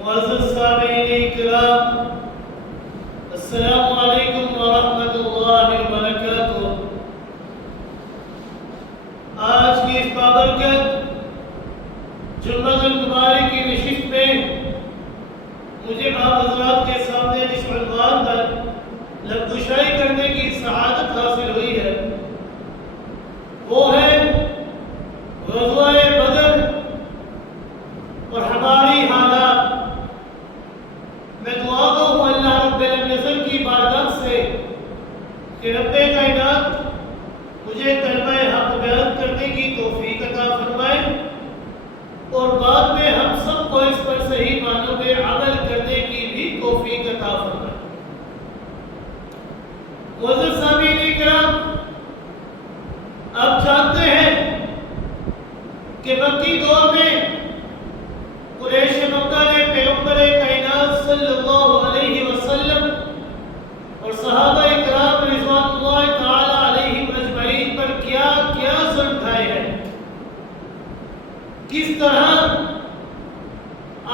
معزز سامعین کرام، السلام علیکم ورحمۃ اللہ وبرکاتہ۔ آج کی اس بابرکت جمعہ المبارک کی نشست میں مجھے آپ حضرات کے سامنے جس عنوان پر لبگشائی کرنے کی سعادت حاصل ہوئی ہے وہ ہے غزوہ بدر اور ہماری حالات۔ میں دعا گو ہوں اللہ رب العزت کی بارگاہ سے کہ رب کائنات مجھے کلمہ حق بیان کرنے کی توفیق عطا فرمائے اور بعد میں ہم سب کو اس پر صحیح معنوں میں عمل کرنے کی بھی توفیق عطا فرمائے۔ معزز سامعین کرام، آپ جانتے ہیں کہ مکی دور میں قریش مکہ نے پیغمبر کائنات صلی اللہ علیہ وسلم اور صحابہ کرام رضوان اللہ تعالی علیہم اجمعین پر کیا ظلم ڈھائے ہیں، کس طرح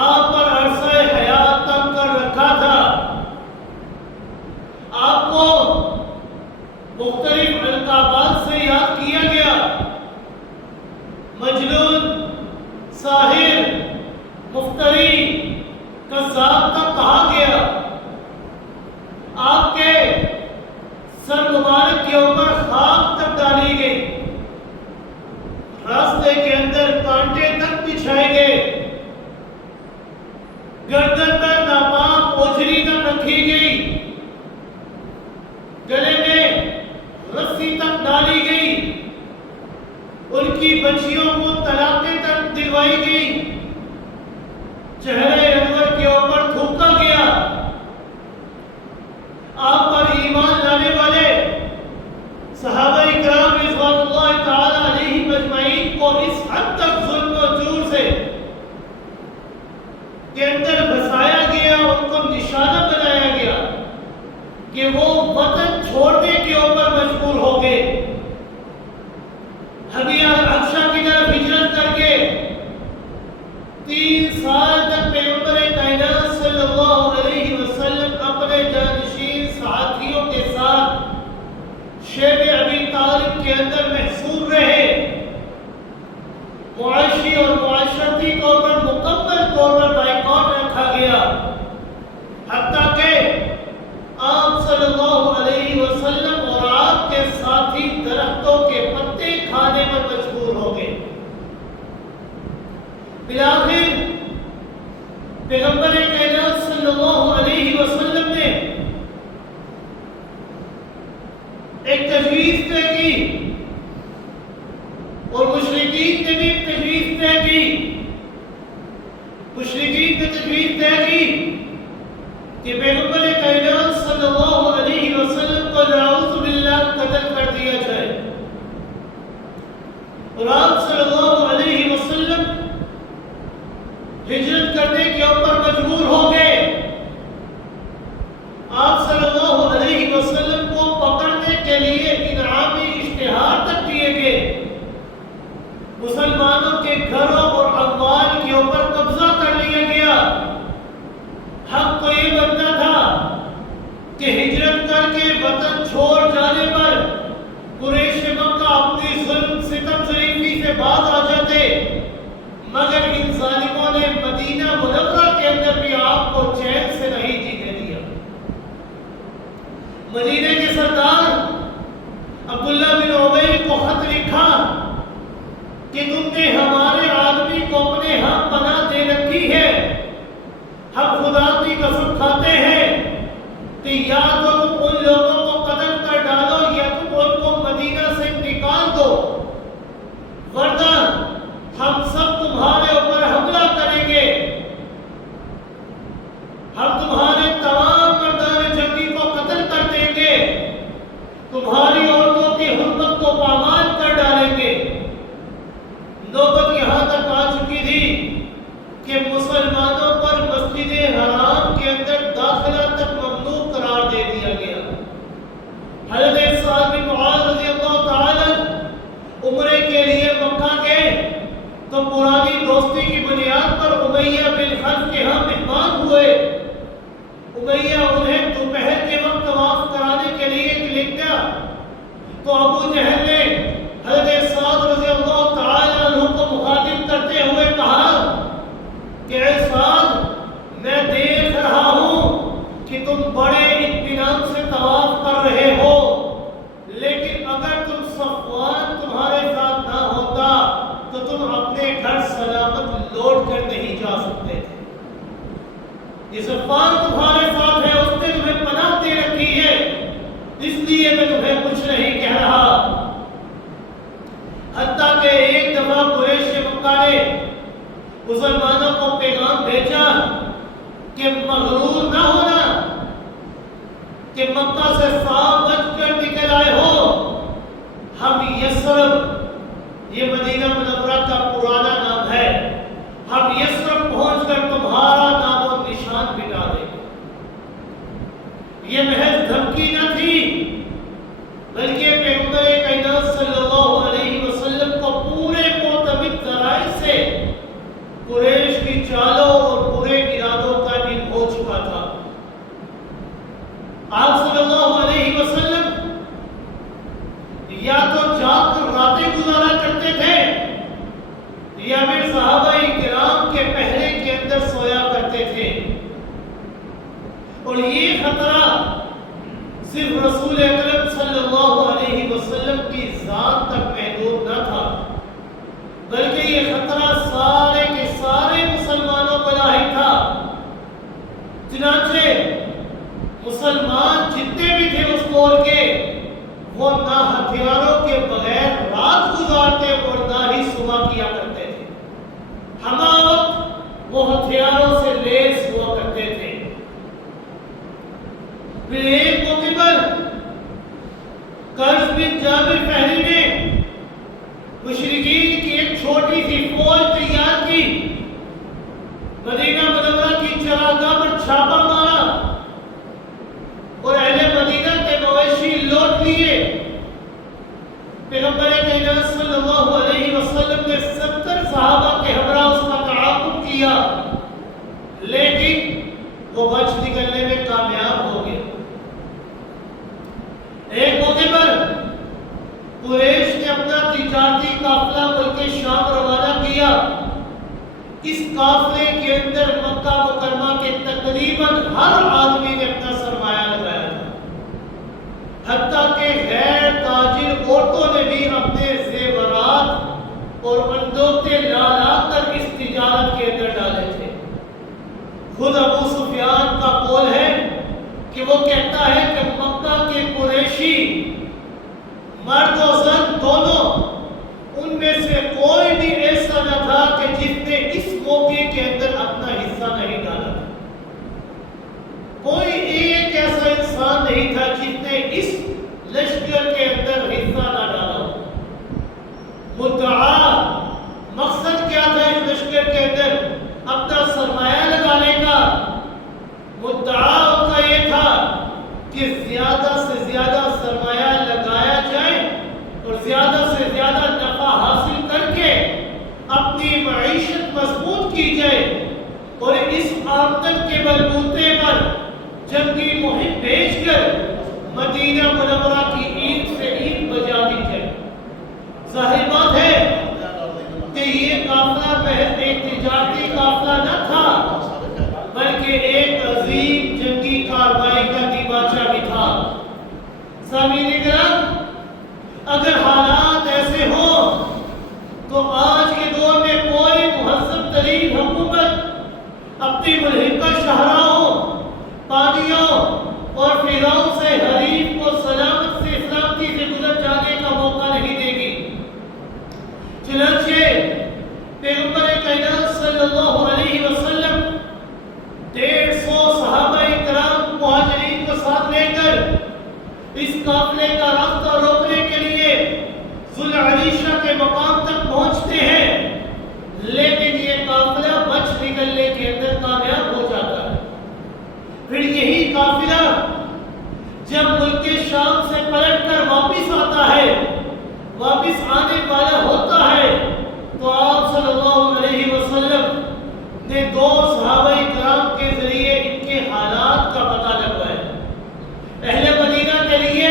آپ پر عرصہ حیات تنگ کر رکھا تھا، آپ کو مختلف القابات سے یاد کیا گیا، مجنون، ساحر، مفتری، کذاب تک کہا گیا۔ آپ کے سر مبارک کے اوپر خاک تک ڈالی گئی، راستے کے اندر کانٹے تک بچھائے گئے، گردن پر ناپاک اوجھری تک رکھی گئی، گلے میں رسی تک ڈالی گئی، ان کی بچیوں کو طلاقیں تک دلوائی گئی، چہرے انور کے اوپر تھوکا گیا۔ آپ پر ایمان لانے والے صحابہ کرام رضوان اللہ تعالی علیہم اجمعین کو اس حد تک ظلم و جور سے کے اندر بسایا گیا، ان کو نشانہ بنایا گیا کہ وہ وطن چھوڑنے کے اوپر مجبور ہو گئے۔ حبیہ حبشہ کی طرف ہجرت کر کے 3 سال تک پیغمبر کائنات صلی اللہ علیہ وسلم اپنے جانشین ساتھیوں کے ساتھ شیب ابی طالب کے اندر محصور رہے۔ معاشی اور معاشرتی طور پر مکمل طور پر بائیکاٹ رکھا گیا، حتیٰ کہ آپ صلی اللہ علیہ وسلم اور آپ کے ساتھی درختوں کے پتے کھانے پر مجبور ہو گئے۔ بالآخر پیغمبر کائنات صلی اللہ علیہ وسلم نے ایک تجویز طے کی اور مشرکین نے بھی تجویز طے کی۔ مشرکین نے تجویز طے کی کہ پیغمبر کائنات صلی اللہ علیہ وسلم کو نعوذ باللہ قتل کر دیا جائے، اور آپ صلی اللہ علیہ وسلم ہجرت کرنے کے اوپر مجبور ہو گئے۔ آپ صلی اللہ علیہ وسلم کو پکڑنے کے لیے انعامی اشتہار تک دیے گئے، مسلمانوں کے گھروں اور اموال کے اوپر قبضہ کر لیا گیا۔ حق تو یہ بنتا تھا کہ ہجرت کر کے وطن چھوڑ جانے پر قریش مکہ اپنی ظلم ستم ظریفی سے باز آ جاتے، مگر ان ظالموں نے مدینہ منورہ کے اندر بھی آپ کو چین سے نہیں جینے دیا۔ مدینہ کے سردار عبداللہ بن ابی کو خط لکھا کہ تم نے ہمارے آدمی کو اپنے ہاں پناہ دے رکھی ہے، ہم خدا کی قسم کھاتے ہیں کہ یا تو تم ان لوگوں کو قتل کر ڈالو یا تم ان کو مدینہ سے نکال دو، ورنہ ہم سب تمہارے اوپر حملہ کریں گے، ہم تمہارے تمام مردان جنگی کو قتل کر دیں گے، تمہاری عورتوں کی حرمت کو پامال کر ڈالیں گے۔ نوبت یہاں تک آ چکی تھی کہ مسلمان تم بڑے اطمینان سے طواف کر رہے ہو، لیکن اگر تم صفوان تمہارے ساتھ نہ ہوتا تو تم اپنے گھر سلامت لوٹ کر نہیں جا سکتے تھے۔ یہ صفوان تمہارے ساتھ ہے، اس نے تمہیں پناہ دے رکھی ہے، اس لیے میں تمہیں کچھ نہیں کہہ رہا۔ حتیٰ کہ ایک دفعہ قریش مکہ نے مسلمانوں کو پیغام بھیجا کہ مغرور نہ ہونا کہ مکہ سے صاف بچ کر نکل آئے ہو، ہم یثرب، یہ مدینہ منورہ کا پرانا نام ہے، ہم یثرب پہنچ کر تمہارا نام و نشان مٹا دیں گے۔ یہ محض دھمکی نہ تھی، بلکہ پیغمبر کائنات صلی اللہ علیہ وسلم کو پورے معتمد ذرائع سے قریش کی چالوں اور برے ارادوں کا علم ہو چکا تھا۔ آپ صلی اللہ علیہ وسلم یا تو جاگ کر راتیں گزارا کرتے تھے یا پھر صحابہ کرام کے پہرے کے اندر سویا کرتے تھے، اور یہ خطرہ صرف رسول اکرم صلی اللہ علیہ وسلم کی ذات تک محدود نہ تھا، بلکہ یہ خطرہ سارے کے سارے مسلمانوں کو لاحق تھا۔ چنانچہ مسلمان جتنے بھی تھے اس دور کے، وہ نہ ہتھیاروں کے بغیر رات گزارتے اور نہ ہی صبح کیا کرتے تھے، ہمہ وقت وہ ہتھیاروں سے لیس ہوا کرتے تھے۔ پھر ایک موقع پر قرظ بن جابر فہری نے مشرکین کی ایک چھوٹی سی فوج تیار کی، مدینہ منورہ کی چراگاہ پر چھاپا مارا اور اہل مدینہ کے مویشی لوٹ لیے۔ پیغمبر کائنات صلی اللہ علیہ وسلم نے 70 صحابہ کے ہمراہ اس کا تعاقب کیا، لیکن وہ بچ نکلنے میں کامیاب ہو گئے۔ ایک موقع پر قریش نے اپنا تجارتی قافلہ ملک شام روانہ کیا۔ اس قافلے کے اندر مکہ مکرمہ کے تقریباً ہر آدمی نے اپنا سرمایہ لگایا تھا، حتیٰ کہ غیر تاجر عورتوں نے بھی اپنے زیورات اور اندوکتے لا لا کر اس تجارت کے اندر ڈالے تھے۔ خود ابو سفیان کا قول ہے کہ وہ کہتا ہے کہ مکہ کے قریشی مرد و زن دونوں، ان میں سے کوئی بھی ایسا نہ تھا کہ جس نے اس موقع کے اندر اپنا حصہ نہیں ڈالا تھا۔ کوئی ایک ایسا انسان نہیں تھا جس نے اس لشکر کے اندر حصہ نہ ڈالا ہو۔ مدعا مقصد کیا تھا اس لشکر کے اندر؟ اپنا سرمایہ لگانے کا۔ مدعا ان کا یہ تھا کہ زیادہ سے زیادہ سرمایہ لگایا جائے اور زیادہ سے زیادہ نفع حاصل کر کے اپنی معیشت مضبوط کی جائے، اور اس آمدن کے بلبوتے پر جنگی مہم بھیج کر مدینہ منورہ کی اینٹ سے اینٹ بجا دی جائے۔ ظاہر بات ہے کہ یہ قافلہ محض ایک تجارتی قافلہ نہ تھا، بلکہ ایک عظیم جنگی کارروائی کا دیباچہ بھی تھا۔ سامعین کرام، اگر حالات ایسے ہوں تو آج کے دور میں کوئی مہذب ترین حکومت اپنی ملحقہ شاہراہوں، پانیوں اور فضاؤں سے حریف کو سلامت سے سلامتی سے گزر جانے کا موقع نہیں دے گی۔ چنانچہ پیغمبر کائنات صلی اللہ علیہ وسلم 150 صحابہ کرام مہاجرین کو ساتھ لے کر اس قافلے کا راستہ روکنے کے لیے ذوالعریشہ کے مقام تک پہنچتے ہیں، لیکن یہ قافلہ بچ نکلنے کے اندر کامیاب ہو جاتا ہے۔ پھر یہی قافلہ جب ملک شام سے پلٹ کر واپس آتا ہے، واپس آنے والا ہوتا ہے، تو آپ صلی اللہ علیہ وسلم نے 2 صحابہ کرام کے ذریعے ان کے حالات کا پتہ لگوایا۔ اہل مدینہ کے لیے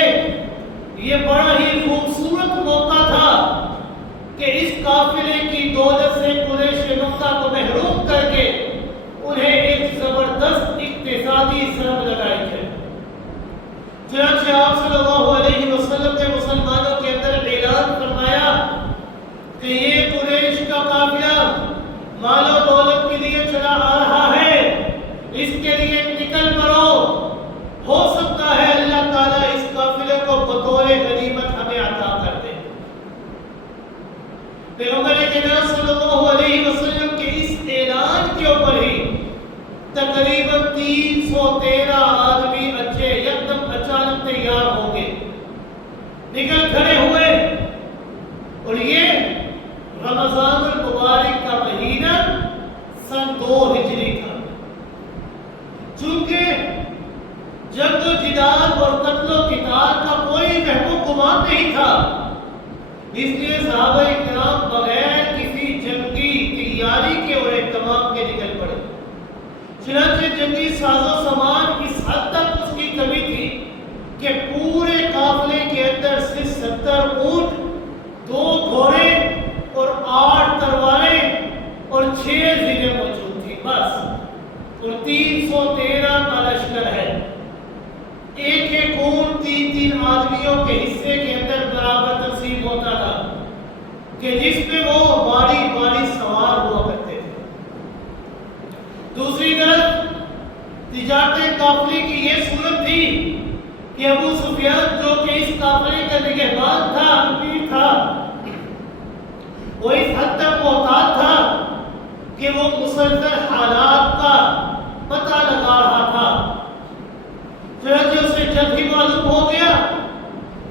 یہ بڑا ہی خوبصورت موقع تھا کہ اس قافلے کی دولت سے قریش مکہ کو محروم کر کے انہیں ایک زبردست اقتصادی ضرب لگائی جائے۔ تقریباً 313 آدمی اچھے یکدم اچانک تیار ہو گئے، نکل کھڑے ہوئے، اور یہ رمضان المبارک کا مہینہ سن 2 ہجری کا، چونکہ جنگ و جدال اور قتل و قتال کا کوئی وہم و گمان نہیں تھا، اس لیے صحابہ کرام بغیر کسی جنگی تیاری کے اور اہتمام کے نکل پڑے۔ چنانچہ جنگی ساز و سامان اس حد تک اس کی کمی تھی کہ پورے قافلے کے اندر صرف 70 اونٹ، 2 گھوڑے اور 8 تلواریں اور 6 زینیں موجود تھی بس، اور 313 کا لشکر ہے۔ ایک ایک اونٹ 3 آدمیوں کے حصے کے اندر برابر تقسیم ہوتا تھا کہ جس میں وہ باری باری سوار ہوا کرتے تھے۔ دوسری طرف تجارت قافلے کی یہ صورت تھی کہ ابو سفیان جو کہ اس قافلے کا نگہبان تھا، امیر تھا، وہ اس حد تک محتاط تھا کہ وہ مسلسل حالات کا پتہ لگا رہا تھا۔ چنانچہ اسے جب ہی معلوم ہو گیا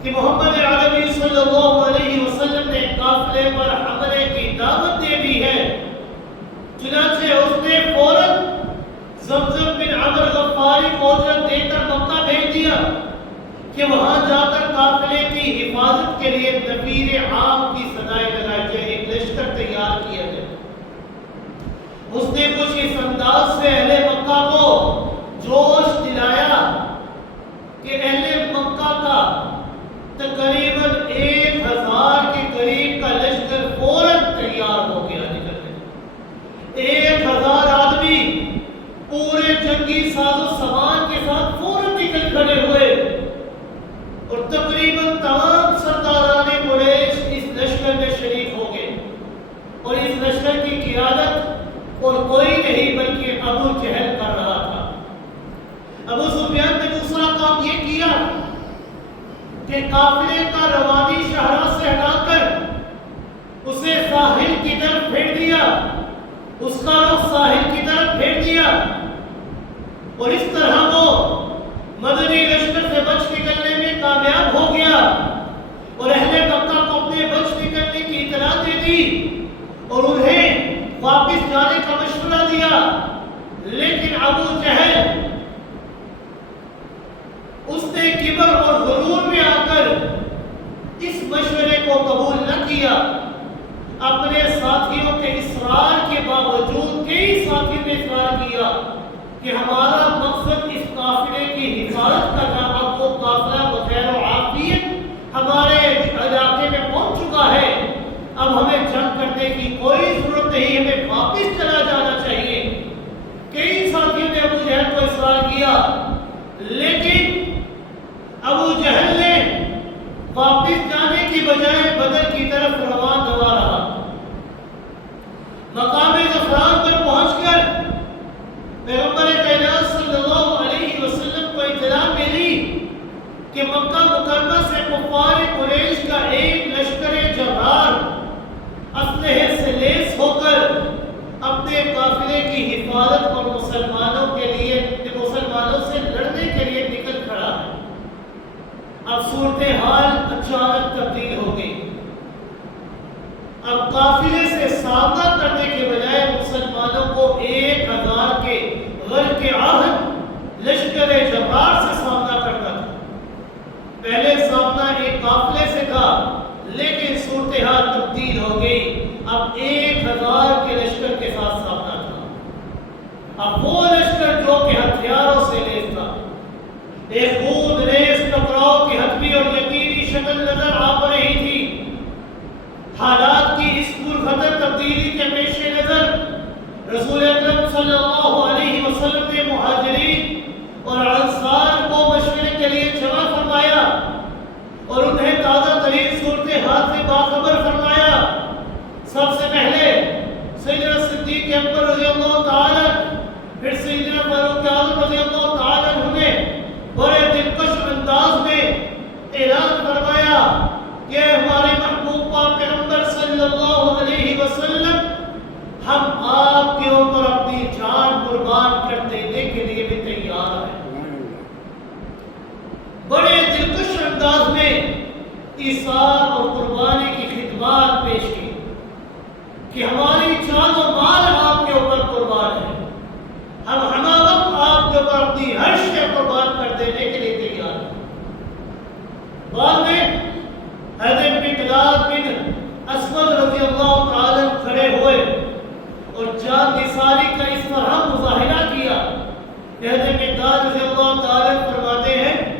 کہ محمد عربی صلی اللہ علیہ وسلم نے قافلے پر حملے کی دعوت دے دی ہے، چنانچہ اس نے فوراً زمزم بن عمر غفاری کو اجرت دے کر مکہ بھیج دیا کہ وہاں جا کر قافلے کی حفاظت کے لیے نفیر عام کی صدائیں لگائی جائے، ایک لشکر تیار کیا گیا۔ اس نے کچھ اس انداز سے اہل مکہ کو جوش دلایا کہ اہل مکہ کا تقریباً 1000 کے قریب کا لشکر فوراً تیار ہو گیا نکلنے۔ 1000 آدمی پورے جنگی ساز و سامان کے ساتھ فوراً نکل کھڑے ہوئے، اور تقریباً تمام سرداران قریش اس لشکر میں شریک ہو گئے، اور اس لشکر کی قیادت اور کوئی نہیں بلکہ ابو جہل کر رہا تھا۔ ابو سفیان نے دوسرا کام یہ کیا کہ قافلے کا روانی شاہراہ سے ہٹا کر اسے ساحل کی طرف پھیر دیا، اس کا رخ ساحل کی طرف پھیر دیا، اور اس طرح وہ مدنی لشکر سے بچ نکلنے میں کامیاب ہو گیا، اور اہل مکہ کو اپنے بچ نکلنے کی اطلاع دے دی اور انہیں واپس جانے کا مشورہ دیا۔ لیکن ابو جہل اس نے کبر اور غرور میں آ کر اس مشورے کو قبول نہ کیا۔ اپنے ساتھیوں کے اصرار کے باوجود کئی ساتھی نے اصرار کیا کہ ہمارا مقصد اس قافلے کی حفاظت کرنا، اب وہ قافلہ بخیر و عافیت ہمارے علاقے میں پہنچ چکا ہے، اب ہمیں جنگ کرنے کی کوئی ضرورت نہیں، ہمیں واپس چلا جانا چاہیے۔ کئی ساتھیوں نے ابو جہل کو اصرار کیا، لیکن ابو جہل نے واپس جانے کی بجائے بدر کی طرف روان ہوا رہا۔ مقام ظفران پر پہنچ کر پیغمبر کائنات صلی اللہ علیہ وسلم کو اطلاع ملی کہ مکہ مکرمہ سے کفار قریش کا ایک لشکر جبار اسلحے سے لیس ہو کر اپنے قافلے کی حفاظت اور مسلمانوں سے لڑنے کے لیے نکل کھڑا ہے۔ اب صورتحال اچانک تبدیل ہو گئی۔ اب قافلے سے سامنا کرنے کے بجائے مسلمانوں کو 1000 کے غرق عہد لشکر جبار سے سامنا کرنا تھا۔ پہلے سامنا ایک قافلے سے تھا، لیکن صورتحال تبدیل ہو گئی، اب 1000 کے لشکر کے ساتھ سامنا تھا۔ اب وہ لشکر جو کہ ہتھیاروں سے لیس تھا، ایک خون ریز ٹکراؤ کی حتمی اور یقینی شکل نظر آ رہی تھی۔ حالات کی اس پرخطر تبدیلی کے پیش نظر رسول اکرم صلی اللہ علیہ وسلم نے مہاجرین اور انصار کو مشورے کے لیے جمع فرمایا اور انہیں تازہ ترین صورتحال سے باخبر فرمایا۔ سب سے پہلے سیدنا صدیق اکبر رضی اللہ تعالی، پھر سیدنا فاروق اعظم رضی اللہ تعالی عنہ نے بڑے دلکش انداز میں اعلان فرمایا کہ ہمارے محبوب پاک پیغمبر صلی اللہ علیہ وسلم، ہم آپ کے اوپر اپنی جان قربان کرتے انکسار اور قربانی کی خدمات پیش کی کہ ہماری جان و مال آپ کے اوپر قربان ہے، ہم ہمہ وقت آپ کے اوپر اپنی ہر شے قربان کر دینے کے لیے تیار ہیں۔ بعد میں حضرت مقداد بن اسود رضی اللہ تعالیٰ کھڑے ہوئے اور جان نثاری کا اس طرح مظاہرہ کیا کہ حضرت مقداد رضی اللہ تعالیٰ فرماتے ہیں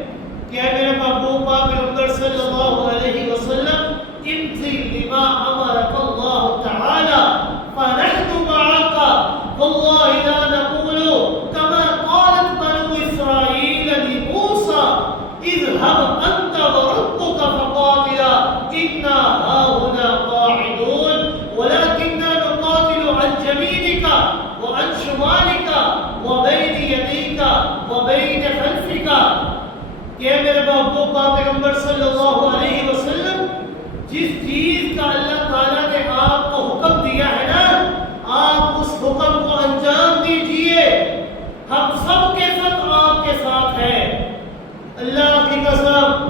کہ اے میرے محبوب پاک پیغمبر صلی اللہ علیہ وسلم امضی لما امرک اللہ تعالی فنحن معك والله لا نقول كما قالت بنو اسرائيل لموسى اذهب انت وربك فقاتلا انا هاهنا قاعدون ولكننا نقاتل عن يمينك وعن شمالك وبين يديك وبين خلفك کہ میرے محبوب پاک پیغمبر صلی اللہ علیہ وسلم جس چیز کا اللہ تعالیٰ نے آپ کو حکم دیا ہے نا، آپ اس حکم کو انجام دیجئے، ہم سب کے سب آپ کے ساتھ ہیں۔ اللہ کی قسم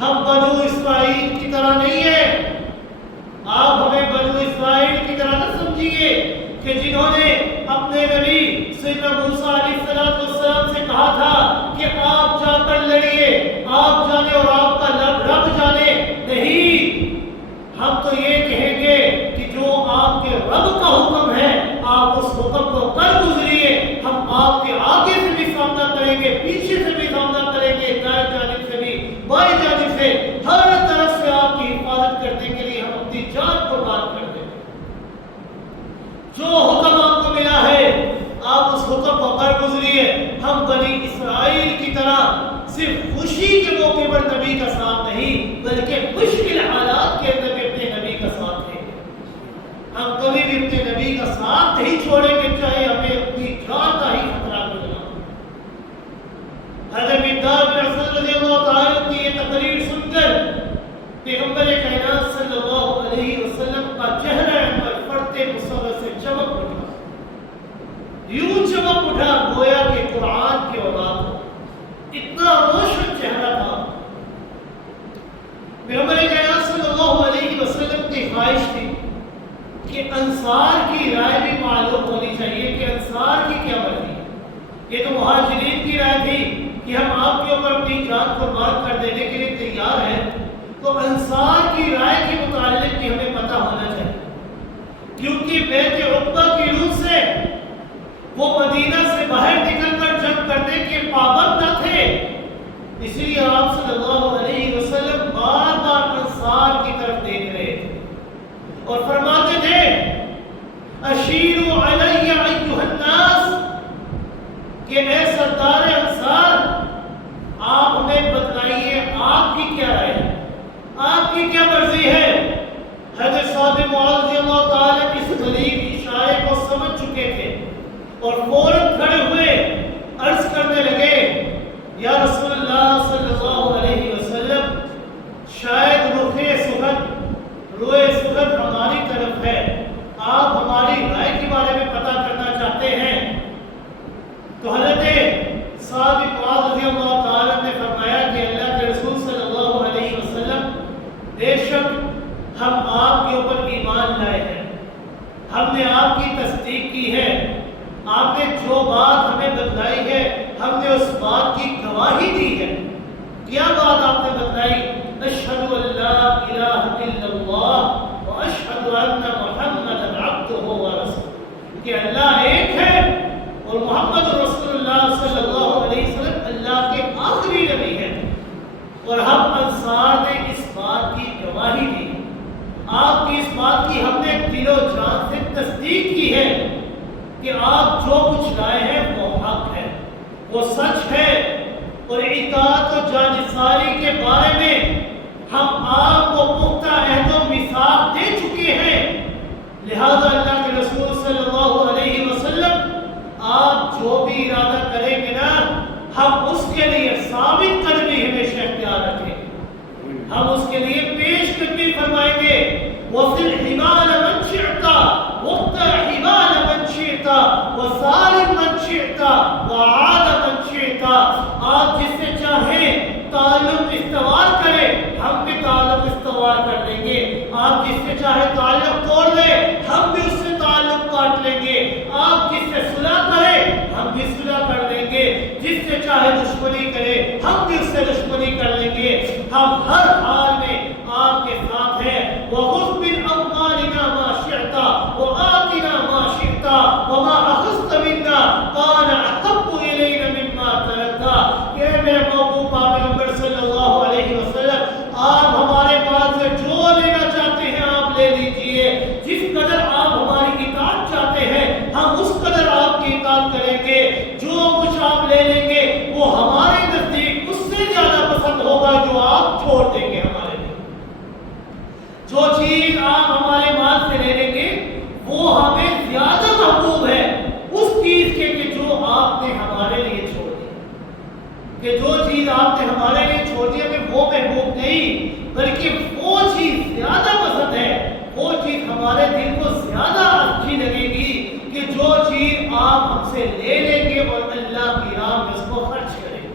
ہم بنو اسرائیل کی طرح نہیں ہیں، آپ ہمیں بنو اسرائیل کی طرح نہ سمجھیے کہ جنہوں نے اپنے نبی سیدنا موسیٰ علیہ السلام سے کہا تھا کہ آپ جا کر لڑیے، آپ جانے اور آپ کا رب جانے۔ نہیں، ہم تو یہ کہیں گے کہ جو آپ کے رب کا حکم ہے آپ اس حکم کو کر گزریے، ہم آپ کے آگے سے بھی سامنا کریں گے، پیچھے سے بھی سامنا کریں گے، دائیں جانب سے بھی بائیں جانب سے، ہر طرف سے آپ کی حفاظت کرنے کے لیے ہم اپنی جان قربان کر دیں۔ جو حکم آپ کو ملا ہے آپ اس حکم کو کر گزریے۔ ہم بنی اسرائیل کی طرح صرف خوشی کے موقع پر نبی کا ساتھ نہیں بلکہ مشکل حالات کے اندر بھی اپنے نبی کا ساتھ دیں گے۔ ہم کبھی بھی اپنے نبی کا ساتھ نہیں چھوڑیں گے چاہے ہمیں اپنی جان کا ہی خطرہ مل جائے۔ حضرت مقداد بن اسود رضی اللہ تعالیٰ کی یہ تقریر سن کر پیغمبر کائنات صلی اللہ علیہ وسلم کا چہرہ انور پڑھتے مسرت سے چمک اٹھا، یوں چمک اٹھا گویا کہ قرآن کے اولاد ہو، اتنا روشن چہرہ تھا۔ پیغمبر کائنات صلی اللہ علیہ وسلم کی خواہش تھی کہ انصار کی رائے بھی معلوم ہونی چاہیے کہ انصار کی کیا مرضی ہے۔ یہ تو مہاجرین کی رائے تھی کہ ہم آپ کے اوپر اپنی جان قربان کر دینے کے لیے تیار ہیں، تو انصار کی رائے کے متعلق بھی ہمیں پتہ ہونا چاہیے، کیونکہ بیت عقبہ کی روح سے وہ مدینہ سے باہر نکل کر جنگ کرنے کے پابند نہ تھے، اس لیے آپ صلی اللہ علیہ وسلم بار بار انصار کی طرف دیکھ رہے تھے اور فرماتے تھے اشیروا علی ایھا الناس، کہ اے سردار انصار آپ ہمیں بتلائیے آپ کی کیا رائے ہے، آپ کی کیا مرضی ہے۔ حضرت سعد بن معاذ رضی اللہ تعالیٰ اس غلیظ اشارے کو سمجھ چکے تھے اور فوراً کھڑے ہوئے عرض کرنے لگے یا رسول اللہ صلی اللہ علیہ وسلم، شاید روئے سخن ہماری طرف ہے، آپ ہماری رائے کے بارے میں پتہ کرنا چاہتے ہیں۔ تو حضرت سعد بن معاذ رضی اللہ تعالیٰ نے فرمایا کہ اللہ کے رسول صلی اللہ علیہ وسلم، بے شک ہم آپ کے اوپر ایمان لائے ہیں، ہم نے آپ کی تصدیق کی ہے، آپ نے جو بات ہمیں بتلائی ہے ہم نے اس بات کی گواہی دی ہے۔ کیا بات آپ نے بتلائی؟ اشہد ان لا الہ الا اللہ واشہد ان محمدا عبدہ ورسولہ، کہ اللہ ایک ہے اور محمد رسول اللہ صلی اللہ علیہ وسلم اللہ کے آخری نبی ہیں، اور ہم انصار نے اس بات کی گواہی دی، آپ کی اس بات کی ہم نے دل و جان سے تصدیق کی ہے کہ آپ جو کچھ لائے ہیں وہ حق ہے، وہ سچ ہے، اور اطاعت و جانثاری کے بارے میں ہم آپ کو پختہ عہد و میثاق دے چکے ہیں، لہذا اللہ کے رسول صلی اللہ علیہ وسلم آپ جو بھی ارادہ کریں گے نا، ہم اس کے لیے ثابت قدمی ہمیشہ اختیار رکھیں، ہم اس کے لیے پیش قدمی فرمائیں گے۔ وَفِي الْحِمَالَ مَنْ شِئْتَ وَاخْتَرْ حِمَالَ مَنْ شِئْتَ وَسَالِمْ مَنْ شِئْتَ وَعَادَ مَنْ شِئْتَ، آپ جس سے چاہیں تعلق استوار کریں، ہم بھی تعلق استوار سے چاہے دشمنی کرے ہم بھی اس سے دشمنی کر لیں گے، ہم ہر حال میں آپ کے ساتھ ہیں۔ وَخُذْ مِنْ أَمْوَالِنَا مَا شِئْتَ وَآتِنَا مَا شِئْتَ وَمَا أَخَذْتَ مِنَّا كَانَ أَحَبُّ إِلَيْنَا مِمَّا تَرَكْتَ۔ کہ میرے محبوب پیغمبر صلی اللہ علیہ وسلم، آپ ہمارے پاس سے جو لینا چاہتے ہیں آپ لے لیجئے، جس قدر آپ ہماری اطاعت چاہتے ہیں ہم اس قدر آپ کی اطاعت کریں گے، جو کچھ آپ لے لیں گے وہ ہمارے نزدیک اس سے زیادہ پسند ہوگا جو آپ چھوڑ دیں گے ہمارے لیے۔ جو چیز آپ ہمارے مال سے لے لیں گے وہ ہمیں زیادہ محبوب ہے اس چیز کے کہ جو آپ نے ہمارے لیے چھوڑ دی، کہ جو چیز آپ نے ہمارے لیے چھوڑ دی ہمیں وہ محبوب نہیں بلکہ وہ چیز زیادہ پسند ہے، وہ چیز ہمارے دل کو زیادہ اچھی لگے گی کہ جو چیز آپ ہم سے لے لیں گے اور اللہ کی راہ میں اس کو خرچ کریں گے۔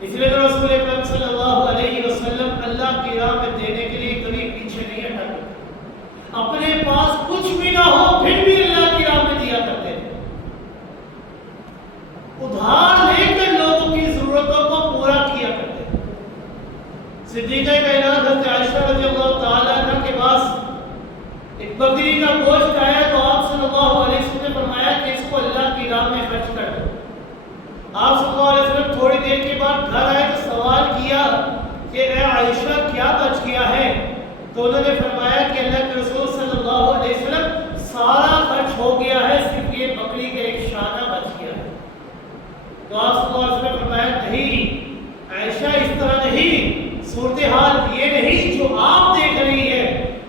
اس لیے تو رسول اکرم صلی اللہ علیہ وسلم اللہ کی راہ میں دینے کے لیے کبھی پیچھے نہیں ہٹتے، اپنے پاس کچھ بھی نہ ہو پھر بھی اللہ کی راہ میں دیا کرتے تھے، ادھار لے کر لوگوں کی ضرورتوں کو پورا کیا کرتے تھے۔ صدیقہ کائنات حضرت عائشہ رضی اللہ تعالیٰ عنہ کے پاس ایک بکری کا گوشت آیا تو آپ صلی اللہ علیہ وسلم نے فرمایا کہ اس کو اللہ کی راہ میں خرچ کر دو۔ آپ صلی اللہ علیہ وسلم تھوڑی دیر کے بعد گھر آئے تو سوال کیا کہ اے عائشہ کیا بچ گیا ہے؟ تو انہوں نے فرمایا کہ اللہ کے رسول صلی اللہ علیہ وسلم سارا خرچ ہو گیا ہے، صرف یہ بکری کا ایک شانہ بچ گیا ہے۔ تو آپ صلی اللہ علیہ وسلم نے فرمایا نہیں عائشہ اس طرح نہیں، صورتحال یہ نہیں جو آپ دیکھ رہی ہے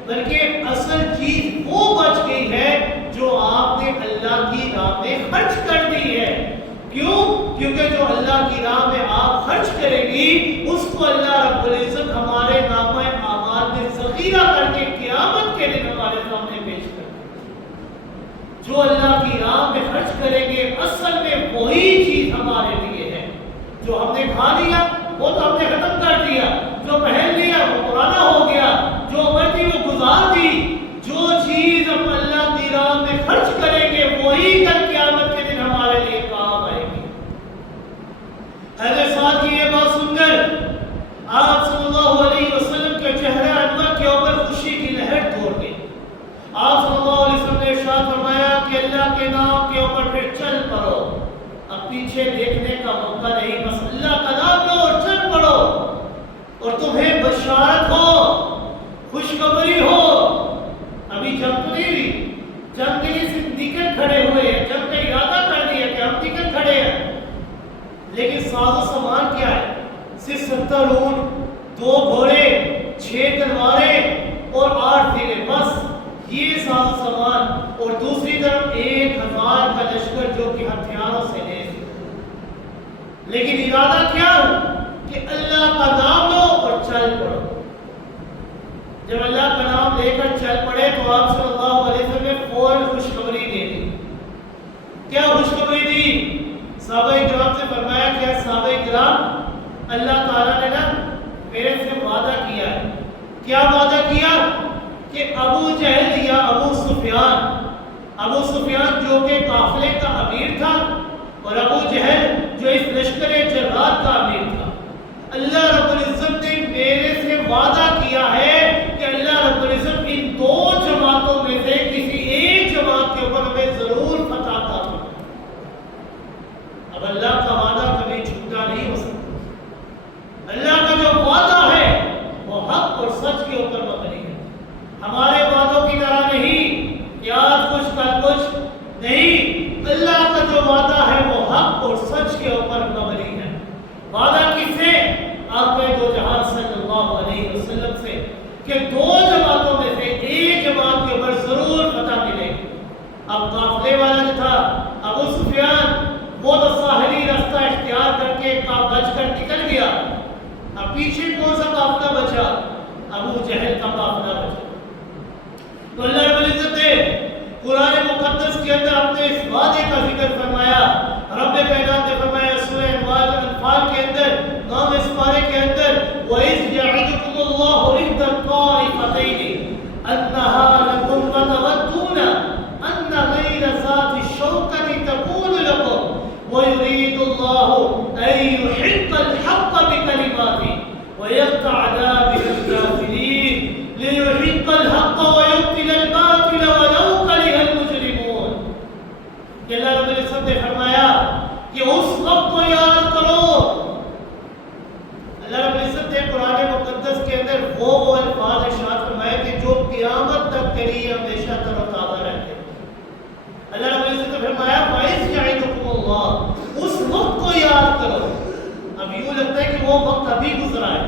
بلکہ اصل چیز وہ بچ گئی ہے جو آپ نے اللہ کی راہ میں خرچ کر دی ہے۔ کیوں؟ کیونکہ جو اللہ کی راہ میں آپ خرچ کرے گی اس کو اللہ رب العزت ہمارے نامہ اعمال میں ذخیرہ کر کے قیامت کے دن ہمارے سامنے پیش کر دے۔ جو اللہ کی راہ میں خرچ کریں گے اصل میں وہی چیز ہمارے لیے ہے۔ جو ہم نے کھا لیا وہ تو ہم نے ختم کر دیا، جو پہن لیا وہ پرانا ہو گیا، جو عمر تھی وہ گزار دی۔ جو چیز ہم اللہ کی راہ میں خرچ کریں گے وہی کل قیامت کے دن ہمارے لیے کام آئے گی۔ حضرت سعد کی یہ بات سن کر آپ صلی اللہ علیہ وسلم کے چہرے انور کے اوپر خوشی کی لہر دوڑ گئی۔ آپ صلی اللہ علیہ وسلم نے ارشاد فرمایا کہ اللہ کے نام کے اوپر پھر چل پڑو، اب پیچھے دیکھنے کا موقع نہیں، بس اللہ کا نام لو اور چل پڑو، اور تمہیں بشارت ہو، خوشخبری ہو۔ ابھی جنگ تو نہیں ہوئی، جنگ کے لیے صرف نکل کھڑے ہوئے ہیں، جنگ کا ارادہ کر دیا کہ ہم نکل کھڑے ہیں، لیکن ساز و سامان کیا ہے؟ صرف 70 اونٹ، 2 گھوڑے، 6 تلواریں اور 8 تیرے، بس یہ ساز و سامان، اور دوسری طرف 1000 کا لشکر جو کہ ہتھیاروں سے لیس ہے۔ لیکن ارادہ کیا کہ اللہ کا نام لو اور چل پڑو۔ جب اللہ کا نام لے کر چل پڑے تو آپ صلی اللہ علیہ وسلم نے فوراً خوشخبری دے دی۔ کیا خوشخبری دی؟ صحابہ کرام سے فرمایا کہ صحابہ کرام اللہ تعالیٰ نے نا میرے سے وعدہ کیا ہے۔ کیا وعدہ کیا؟ کہ ابو جہل یا ابو سفیان جو کہ قافلے کا امیر تھا اور ابو جہل جو اس لشکر جرار کا امیر تھا، اللہ رب العزت نے میرے سے وعدہ کیا ہے کہ اللہ رب العزت ان 2 جماعتوں میں سے کسی ایک جماعت کے اوپر ہمیں ضرور فتح عطا کرے۔ اب اللہ کا وعدہ کبھی جھوٹا نہیں ہو سکتا، اللہ کا جو وعدہ ہے وہ حق اور سچ کے اوپر مبنی ہے، ہمارے وعدوں کی طرح نہیں کہ آج کچھ کل کچھ نہیں۔ اللہ کا جو وعدہ ہے وہ حق اور سچ کے اوپر مبنی ہے۔ وعدہ کس سے؟ آقا دو جہان صلی اللہ علیہ وسلم سے کہ 2 جماعتوں میں سے ایک جماعت کے اوپر ضرور فتح ملے گی۔ اب قافلے والا جو تھا ابو سفیان وہ تو ساحلی رستہ اختیار کر کے بچ کر نکل گیا، اب پیچھے کون سا قافلہ بچا؟ ابو جہل کا قافلہ بچا۔ تو اللہ رب العزت نے قرآن مقدس کے اندر اپنے اس وعدے کا ذکر فرمایا۔ رب کائنات نے فرمایا سورہ انفال کے اندر 9ویں سپارے کے اندر وَإِذْ يَعِدُكُمُ اللَّهُ إِحْدَى الطَّائِفَتَيْنِ أَنَّهَا لَكُمْ وَتَوَدُّونَ أَنَّ غَيْرَ ذَاتِ الشَّوْكَةِ تَكُونُ لَكُمْ وَيُرِيدُ وَيَقْطَعَ دَابِرَ الْكَافِرِينَ لِيُحِقَّ الْحَقَّ وَيُبْطِلَ الْبَاطِلَ وَلَوْ كَرِهَ الْمُجْرِمُونَ کہ اللہ رب العزت نے فرمایا کہ اس وقت کو یاد کرو. اللہ رب العزت نے قرآن مقدس کے اندر وہ الفاظ ارشاد فرمائے کہ جو قیامت تک کے لیے ہمیشہ تر و تازہ رہتے ہیں. اللہ رب العزت نے فرمایا وَإِذْ يَعِدُكُمُ اللَّهُ، اس وقت کو یاد کرو. اب یوں لگتا ہے کہ وہ وقت ابھی گزرا ہے،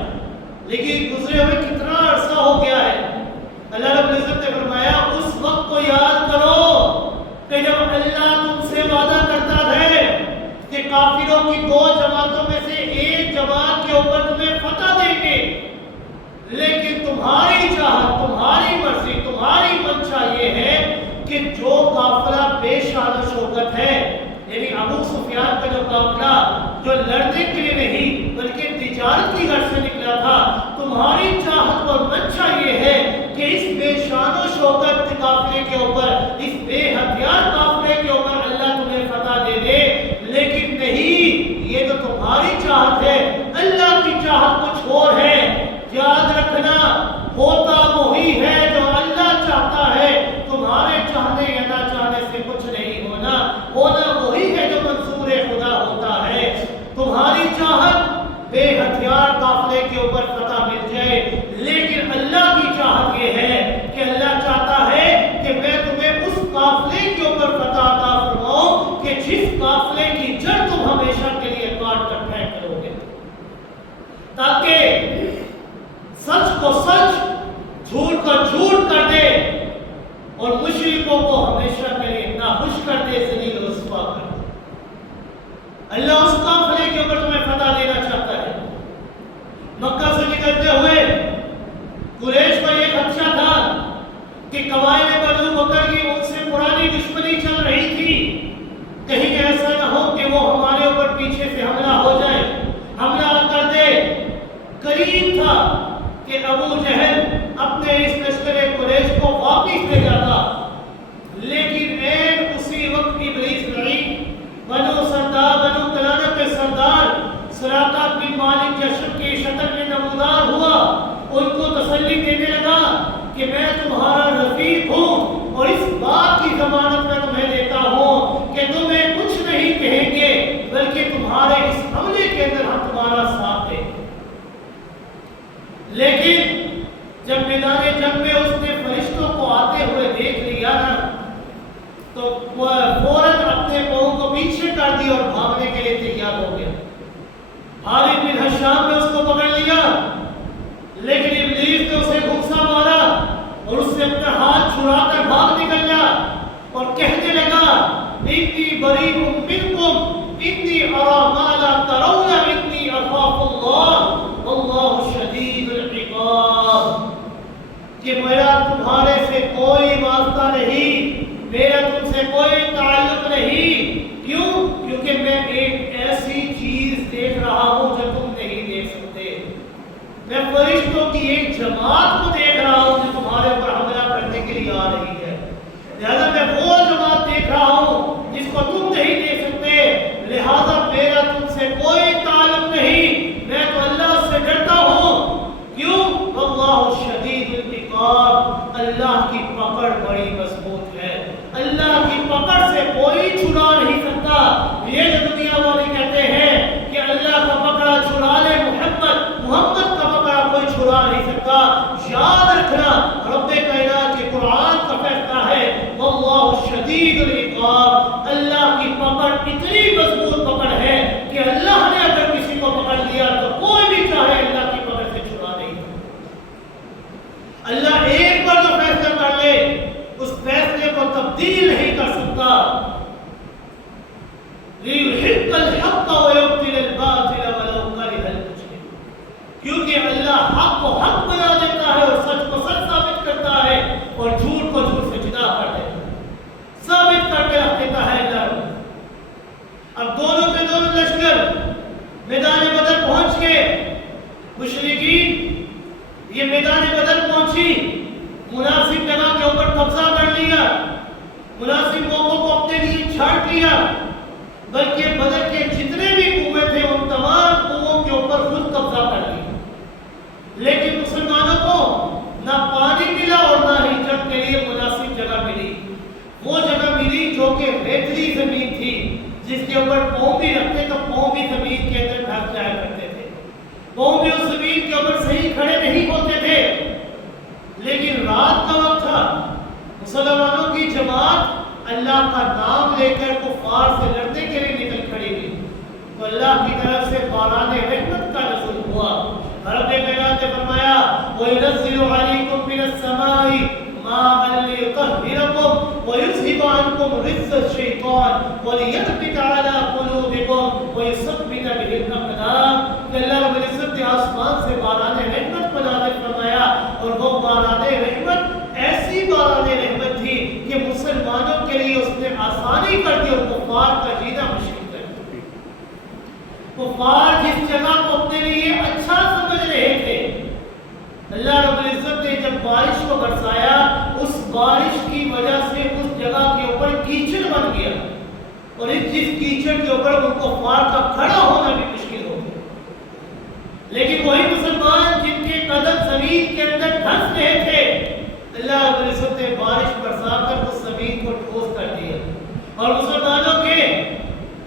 لیکن گزرے ہوئے کتنا عرصہ ہو گیا ہے. اللہ رب العزت نے فرمایا اس وقت کو یاد کرو کہ جب اللہ تم سے وعدہ کرتا ہے کہ کافروں کی دو جماعتوں میں سے ایک جماعت کے اوپر تمہیں فتح دیں گے، لیکن تمہاری چاہت، تمہاری مرضی، تمہاری منشا یہ ہے کہ جو قافلہ بے شان و شوکت ہے، یعنی ابو سفیان کا جو قافلہ جو لڑنے کے لیے نہیں بلکہ تجارت کی غرض سے نکلا تھا، تمہاری چاہت اور منشا یہ ہے کہ اس بے شان و شوکت قافلے کے اوپر، اس بے ہتھیار قافلے کے اوپر اللہ تمہیں فتح دے دے. لیکن نہیں، یہ تو تمہاری چاہت ہے، اللہ کی چاہت کچھ اور ہے. یاد رکھنا، ہوتا وہی ہے جو اللہ چاہتا ہے. تمہارے چاہنے یا نہ چاہنے سے کچھ نہیں ہونا، ہونا وہی ہے جو منظور خدا ہوتا ہے. تمہاری چاہت بے ہتھیار قافلے کے اوپر فتح مل جائے، لیکن اللہ کی چاہت یہ ہے کہ اللہ چاہتا ہے کہ میں تمہیں اس قافلے کے اوپر فتح عطا فرماؤں کہ جس قافلے کی جڑ تم ہمیشہ کے لیے کاٹ کر پھینک کرو گے، تاکہ سچ کو سچ، جھوٹ کو جھوٹ کر دے اور مشرکوں کو ہمیشہ کے لیے ناخوش کر دے، ذلیل و رسوا کر دے. اللہ اس قافلے کے اوپر تمہیں فتح دینا چاہتا ہے. مکہ سے نکلتے ہوئے قریش کو یہ خدشہ تھا کہ قبائل بنو بکر کی ان سے پرانی دشمنی چل رہی تھی، کہیں ایسا نہ ہو کہ وہ ہمارے اوپر پیچھے سے حملہ ہو جائے، حملہ کر دے. قریب تھا کہ ابو جہل اپنے اس لشکر قریش کو واپس لے جاتا، لیکن عین اسی وقت ابلیس لعین بنو کنانہ کے سردار سراقہ بن مالک جشن کی شکل میں نمودار ہوا. ان کو تسلی دینے لگا کہ میں تمہارا رفیق ہوں اور اس بات کی ضمانت میں تمہیں دیتا ہوں کہ تمہیں کچھ نہیں کہیں گے، بلکہ تمہارے اس حملے کے اندر ہم تمہارا ساتھ دیں. لیکن جب میدان جنگ میں اس نے فرشتوں کو آتے ہوئے دیکھ لیا نا، تو فوراً اپنے پاؤں کو پیچھے کر دی اور بھاگنے کے لیے تیار ہو گیا. حارث بن حشام نے اس کو پکڑ لیا، لیکن ابلیس نے اسے گھوسا مارا اور اس سے اپنا ہاتھ چھڑا کر بھاگ نکلا اور کہنے لگا انی بریء منکم انی ارى ما لا ترون انی اخاف اللہ واللہ شدید العقاب. کہ میرا تمہارے سے کوئی واسطہ نہیں، میرا تم سے کوئی تعلق نہیں. کیوں؟ کیونکہ میں ایک ایسی چیز دیکھ رہا ہوں جو تم نہیں دیکھ سکتے. میں فرشتوں کی ایک جماعت کو دیکھ رہا ہوں جو تمہارے اوپر حملہ کرنے کے لیے آ رہی ہے. لہذا میں وہ جماعت دیکھ رہا ہوں جس کو تم نہیں دیکھ سکتے، لہذا میرا تم سے کوئی تعلق نہیں، میں تو اللہ سے ڈرتا ہوں. کیوں؟ واللہ شدید العقاب، اللہ کی پکڑ بڑی مضبوط ہے، اللہ کی پکڑ سے کوئی چھڑا نہیں سکتا. یہ جو دنیا والے کہتے ہیں کہ اللہ کا پکڑا چھڑا لے محمد کا پکڑا کوئی چھڑا نہیں سکتا، یاد رکھنا رب کائنات کے قرآن کا فیصلہ ہے واللہ شدید العقاب. اللہ کی پکڑ اتنی مضبوط پکڑ ہے کہ اللہ نے اگر کسی کو پکڑ لیا تو کوئی بھی چاہے اللہ کی پکڑ سے چھڑا نہیں. اللہ ایک بار جو فیصلہ کر لے اس فیصلے کو تبدیل نہیں کر سکتا. لِيُحِقَّ الْحَقَّ وَيُبْطِلَ الْبَاطِلَ وَلَوْ كَرِهَ الْمُجْرِمُونَ. کیونکہ اللہ حق کو حق بنا دیتا ہے اور سچ کو سچ ثابت کرتا ہے اور جھوٹ کو جھوٹ سے جدا کر دیتا ہے، ثابت کر کے رکھ دیتا ہے اللہ. اب دونوں کے دونوں لشکر میدان بدر پہنچ کے مشرکین یہ میدان بدر پہنچی، مناسب جگہ کے اوپر قبضہ کر لیا، مناسب موقعوں کو اپنے لیے چھانٹ لیا، بلکہ بدر کے جتنے بھی کنویں تھے ان تمام کنووں کے اوپر خود قبضہ کر لیا. کے اوپر پاؤں بھی رکھتے تو پاؤں بھی زمین کے اندر ڈھک جایا کرتے تھے، پاؤں بھی اس زمین کے اوپر صحیح کھڑے نہیں ہوتے تھے۔ لیکن رات کا وقت تھا، مسلمانوں کی جماعت اللہ کا نام لے کر کفار سے لڑنے کے لیے نکل کھڑی ہوئی، تو اللہ کی طرف سے باران رحمت کا نزول ہوا۔ رب کائنات نے فرمایا وَيُنَزِّلُ عَلَيْكُم مِّنَ السَّمَاءِ مَاءً لِيُطَهِّرَكُمْ وَيُذْهِبَ عَنكُمْ رِجْزَ الشَّيْطَانِ وَلِيَرْبِطَ عَلَىٰ قُلُوبِكُمْ وَيُثَبِّتَ بِهِ الْأَقْدَامَ۔ کہ اللہ رب العزت نے آسمان سے باران رحمت کو نازل فرمایا، اور وہ باران رحمت ایسی باران رحمت تھی کہ مسلمانوں کے لیے اس نے آسانی کر دی اور کفار کا جینا مشکل کر دیا۔ کفار جس جگہ کو اپنے لیے اچھا سمجھ رہے تھے، اللہ رب العزت نے جب بارش کو برسایا، اس بارش کی وجہ سے اس جگہ کے اوپر کیچڑ بن گیا، اور اس جس کیچڑ کے اوپر ان کفار کا کھڑا ہونا بھی مشکل ہو گیا۔ لیکن وہی مسلمان جن کے قدم زمین کے اندر دھنس رہے تھے، اللہ رب العزت نے بارش برسا کر اس زمین کو ٹھوس کر دیا، اور مسلمانوں کے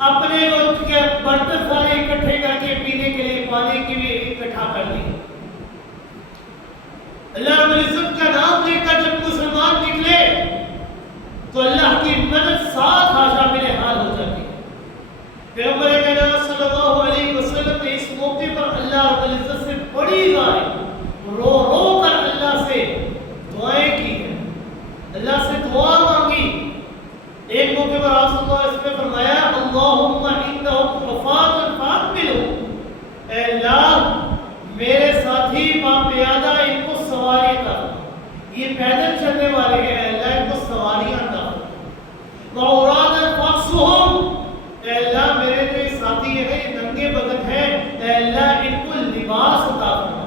اپنے کے برتن سارے اکٹھے کر کے پینے کے لیے پانی کی بھی اکٹھا کر دی۔ اللہ رب العزت کا نام لے کر جب مسلمان نکلے تو اللہ کی مدد ساتھ شامل حال ہو جاتی ہے۔ پیغمبر کائنات صلی اللہ علیہ وسلم نے اس موقع پر اللہ رب العزت سے بڑی دعائیں رو رو کر اللہ سے دعائیں کی ہیں، اللہ سے دعا مانگی۔ ایک موقع پر آپ صلی اللہ علیہ وسلم نے فرمایا اللہم انہم رفاق فاقبلوا، اے اللہ میرے ساتھی باپیادہ ان کو سواری عطا فرما، یہ پیدل چلنے والے ہیں، اے اللہ ان کو سواری عطا فرما۔ وعرادا فاقصہم، اے اللہ میرے جو ساتھی ہیں یہ ننگے بدن ہیں، اے اللہ ان کو لباس عطا فرما۔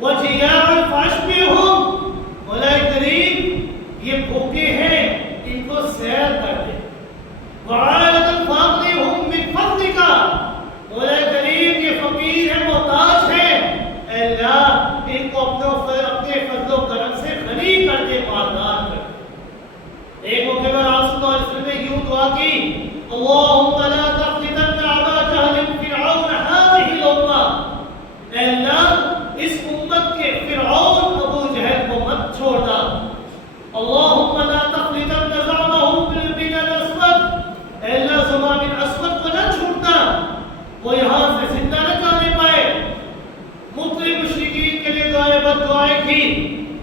وجیاعا فاشبعہم، مولا کریم یہ بھوکے ہیں ان کو سیر کر دے۔ وعالتا فاقدہم من فضلک، مولا کریم یہ فقیر ہیں محتاج ہیں، اے اللہ ان کو اپنے فضل و کرم سے غنی کر دے، مالدار کر دے۔ ایک موقع پر آپ صلی اللہ علیہ وسلم نے یوں دعا کی اللہم لا تفتتن ابا جہل فرعون هذه الامہ، اے اللہ اس امت کے فرعون ابو جہل کو مت چھوڑنا۔ اللہم لا تفتتن زعمہ بن الاسود، اے اللہ زمع بن اسود کو نہ چھوڑنا، وہ یہاں سے زندہ نہ جانے پائے۔ مختلف مشرکین کے لیے دعائیں بد دعائیں کی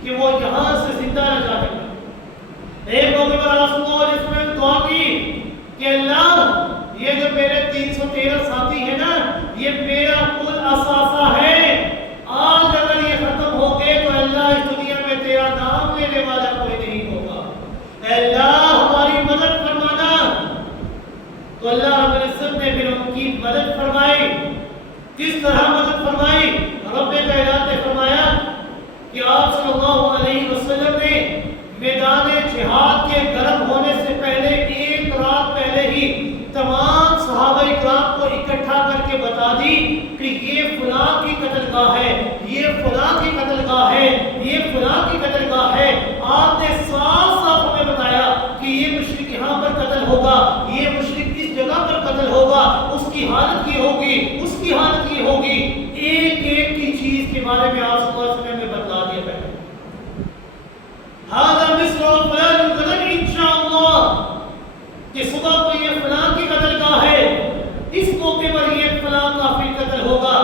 کہ وہ یہاں سے زندہ نہ جانے پائے۔ ایک موقع پر آپ صلی اللہ علیہ وسلم نے دعا کی کہ اللہ یہ جو میرے 313 ساتھی ہیں نا، یہ میرا کل اثاثہ ہے، آج اگر یہ ختم ہو گئے تو اللہ اس دنیا میں تیرا نام لینے والا کوئی نہیں ہوگا، اے اللہ ہماری مدد فرمانا۔ تو اللہ رب العزت نے پھر ان کی مدد فرمائی۔ کس طرح مدد فرمائی؟ رب کائنات نے فرمایا کہ آپ صلی اللہ علیہ وسلم نے میدان جہاد کے گرم ہونے سے پہلے ایک رات پہلے ہی تمام صحابہ اکرام کو اکٹھا کر کے بتا دی کہ یہ فلاں کی قتل گاہ ہے، یہ فلاں کی قتل گاہ ہے، یہ فلاں کی قتل گاہ ہے۔ آپ نے صاف صاف ہمیں بتایا کہ یہ مشرک یہاں پر قتل ہوگا، یہ مشرک اس جگہ پر قتل ہوگا، اس کی حالت کی ہوگی، اس کی حالت کی ہوگی۔ ایک ایک کی چیز کے بارے میں آپ صلی اللہ علیہ وسلم نے بتلا دیا پہلے۔ ہذا مصر فلان قتل انشاءاللہ، کہ صبح کو یہ فلاں کی قتل گاہ ہے، اس موقع پر یہ فلاں کافر قتل ہوگا۔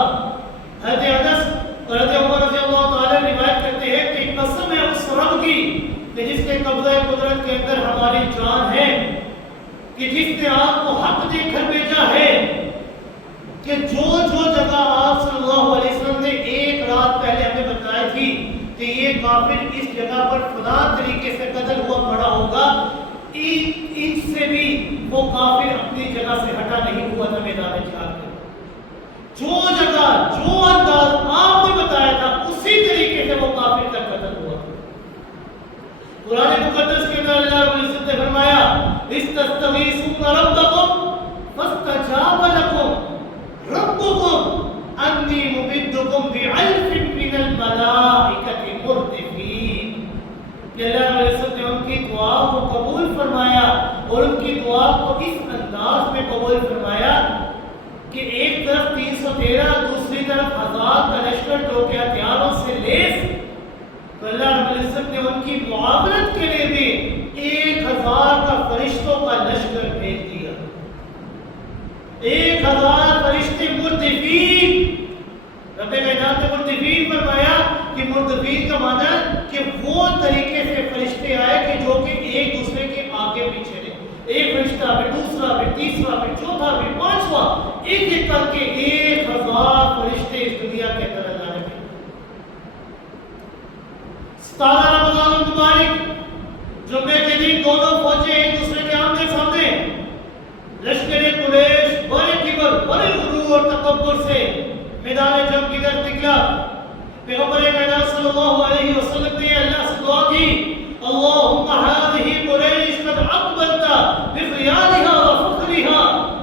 حضرت انس اور حضرت عمر رضی اللہ تعالیٰ روایت کرتے ہیں کہ قسم ہے اس رب کی کہ جس کے قبضہ قدرت کے اندر ہماری جان ہے، کہ جس نے آپ کو حق دے کر بھیجا ہے، کہ جو جگہ آپ صلی اللہ علیہ وسلم نے ایک رات پہلے ہمیں بتائی تھی کہ یہ کافر اس جگہ پر فلاں طریقے سے قتل ہوا پڑا ہوگا، ان سے بھی وہ کافر اپنی جگہ سے ہٹا نہیں ہوا تھا میدان جہاد میں۔ جو جگہ جو انداز آپ نے بتایا تھا اسی طریقے سے وہ کافر کا قتل ہوا۔ قرآن مقدس کے اندر اللہ رب العزت نے فرمایا استغیثون ربکم فاستجاب لکم ربکم انی ممدکم بعلف من الملائکۃ مردفین، کہ اللہ رب العزت نے ان کی دعا کو قبول فرمایا اور ان کی دعا کو اس انداز میں قبول لشکر جو کہ ہتھیاروں سے لیس، تو اللہ رب العزت نے ان کی معاونت کے لیے بھی 1000 کا فرشتوں کا لشکر بھیج دیا۔ 1000 فرشتے مردفین، رب کائنات نے مردفین فرمایا کہ مردفین کا معنی کہ وہ طریقے سے فرشتے آئے کہ جو کہ ایک دوسرے کے آگے پیچھے رہے، ایک فرشتہ پھر دوسرا پھر تیسرا پھر چوتھا پھر پانچواں، ایک ایک کر کے 1000 فرشتے اس دنیا کے اندر اللہ نے بھیجے۔ 17 رمضان المبارک جمعے کے دن دونوں فوجیں ایک دوسرے کے آمنے سامنے، لشکر قریش بڑے کبر بڑے غرور اور تکبر سے میدان جنگ کی طرف نکلا۔ پیغمبر کائنات صلی اللہ علیہ وسلم نے اللہ سے دعا کی، اللہم هذه قریش قد اقبلت بفریادها وفخرها،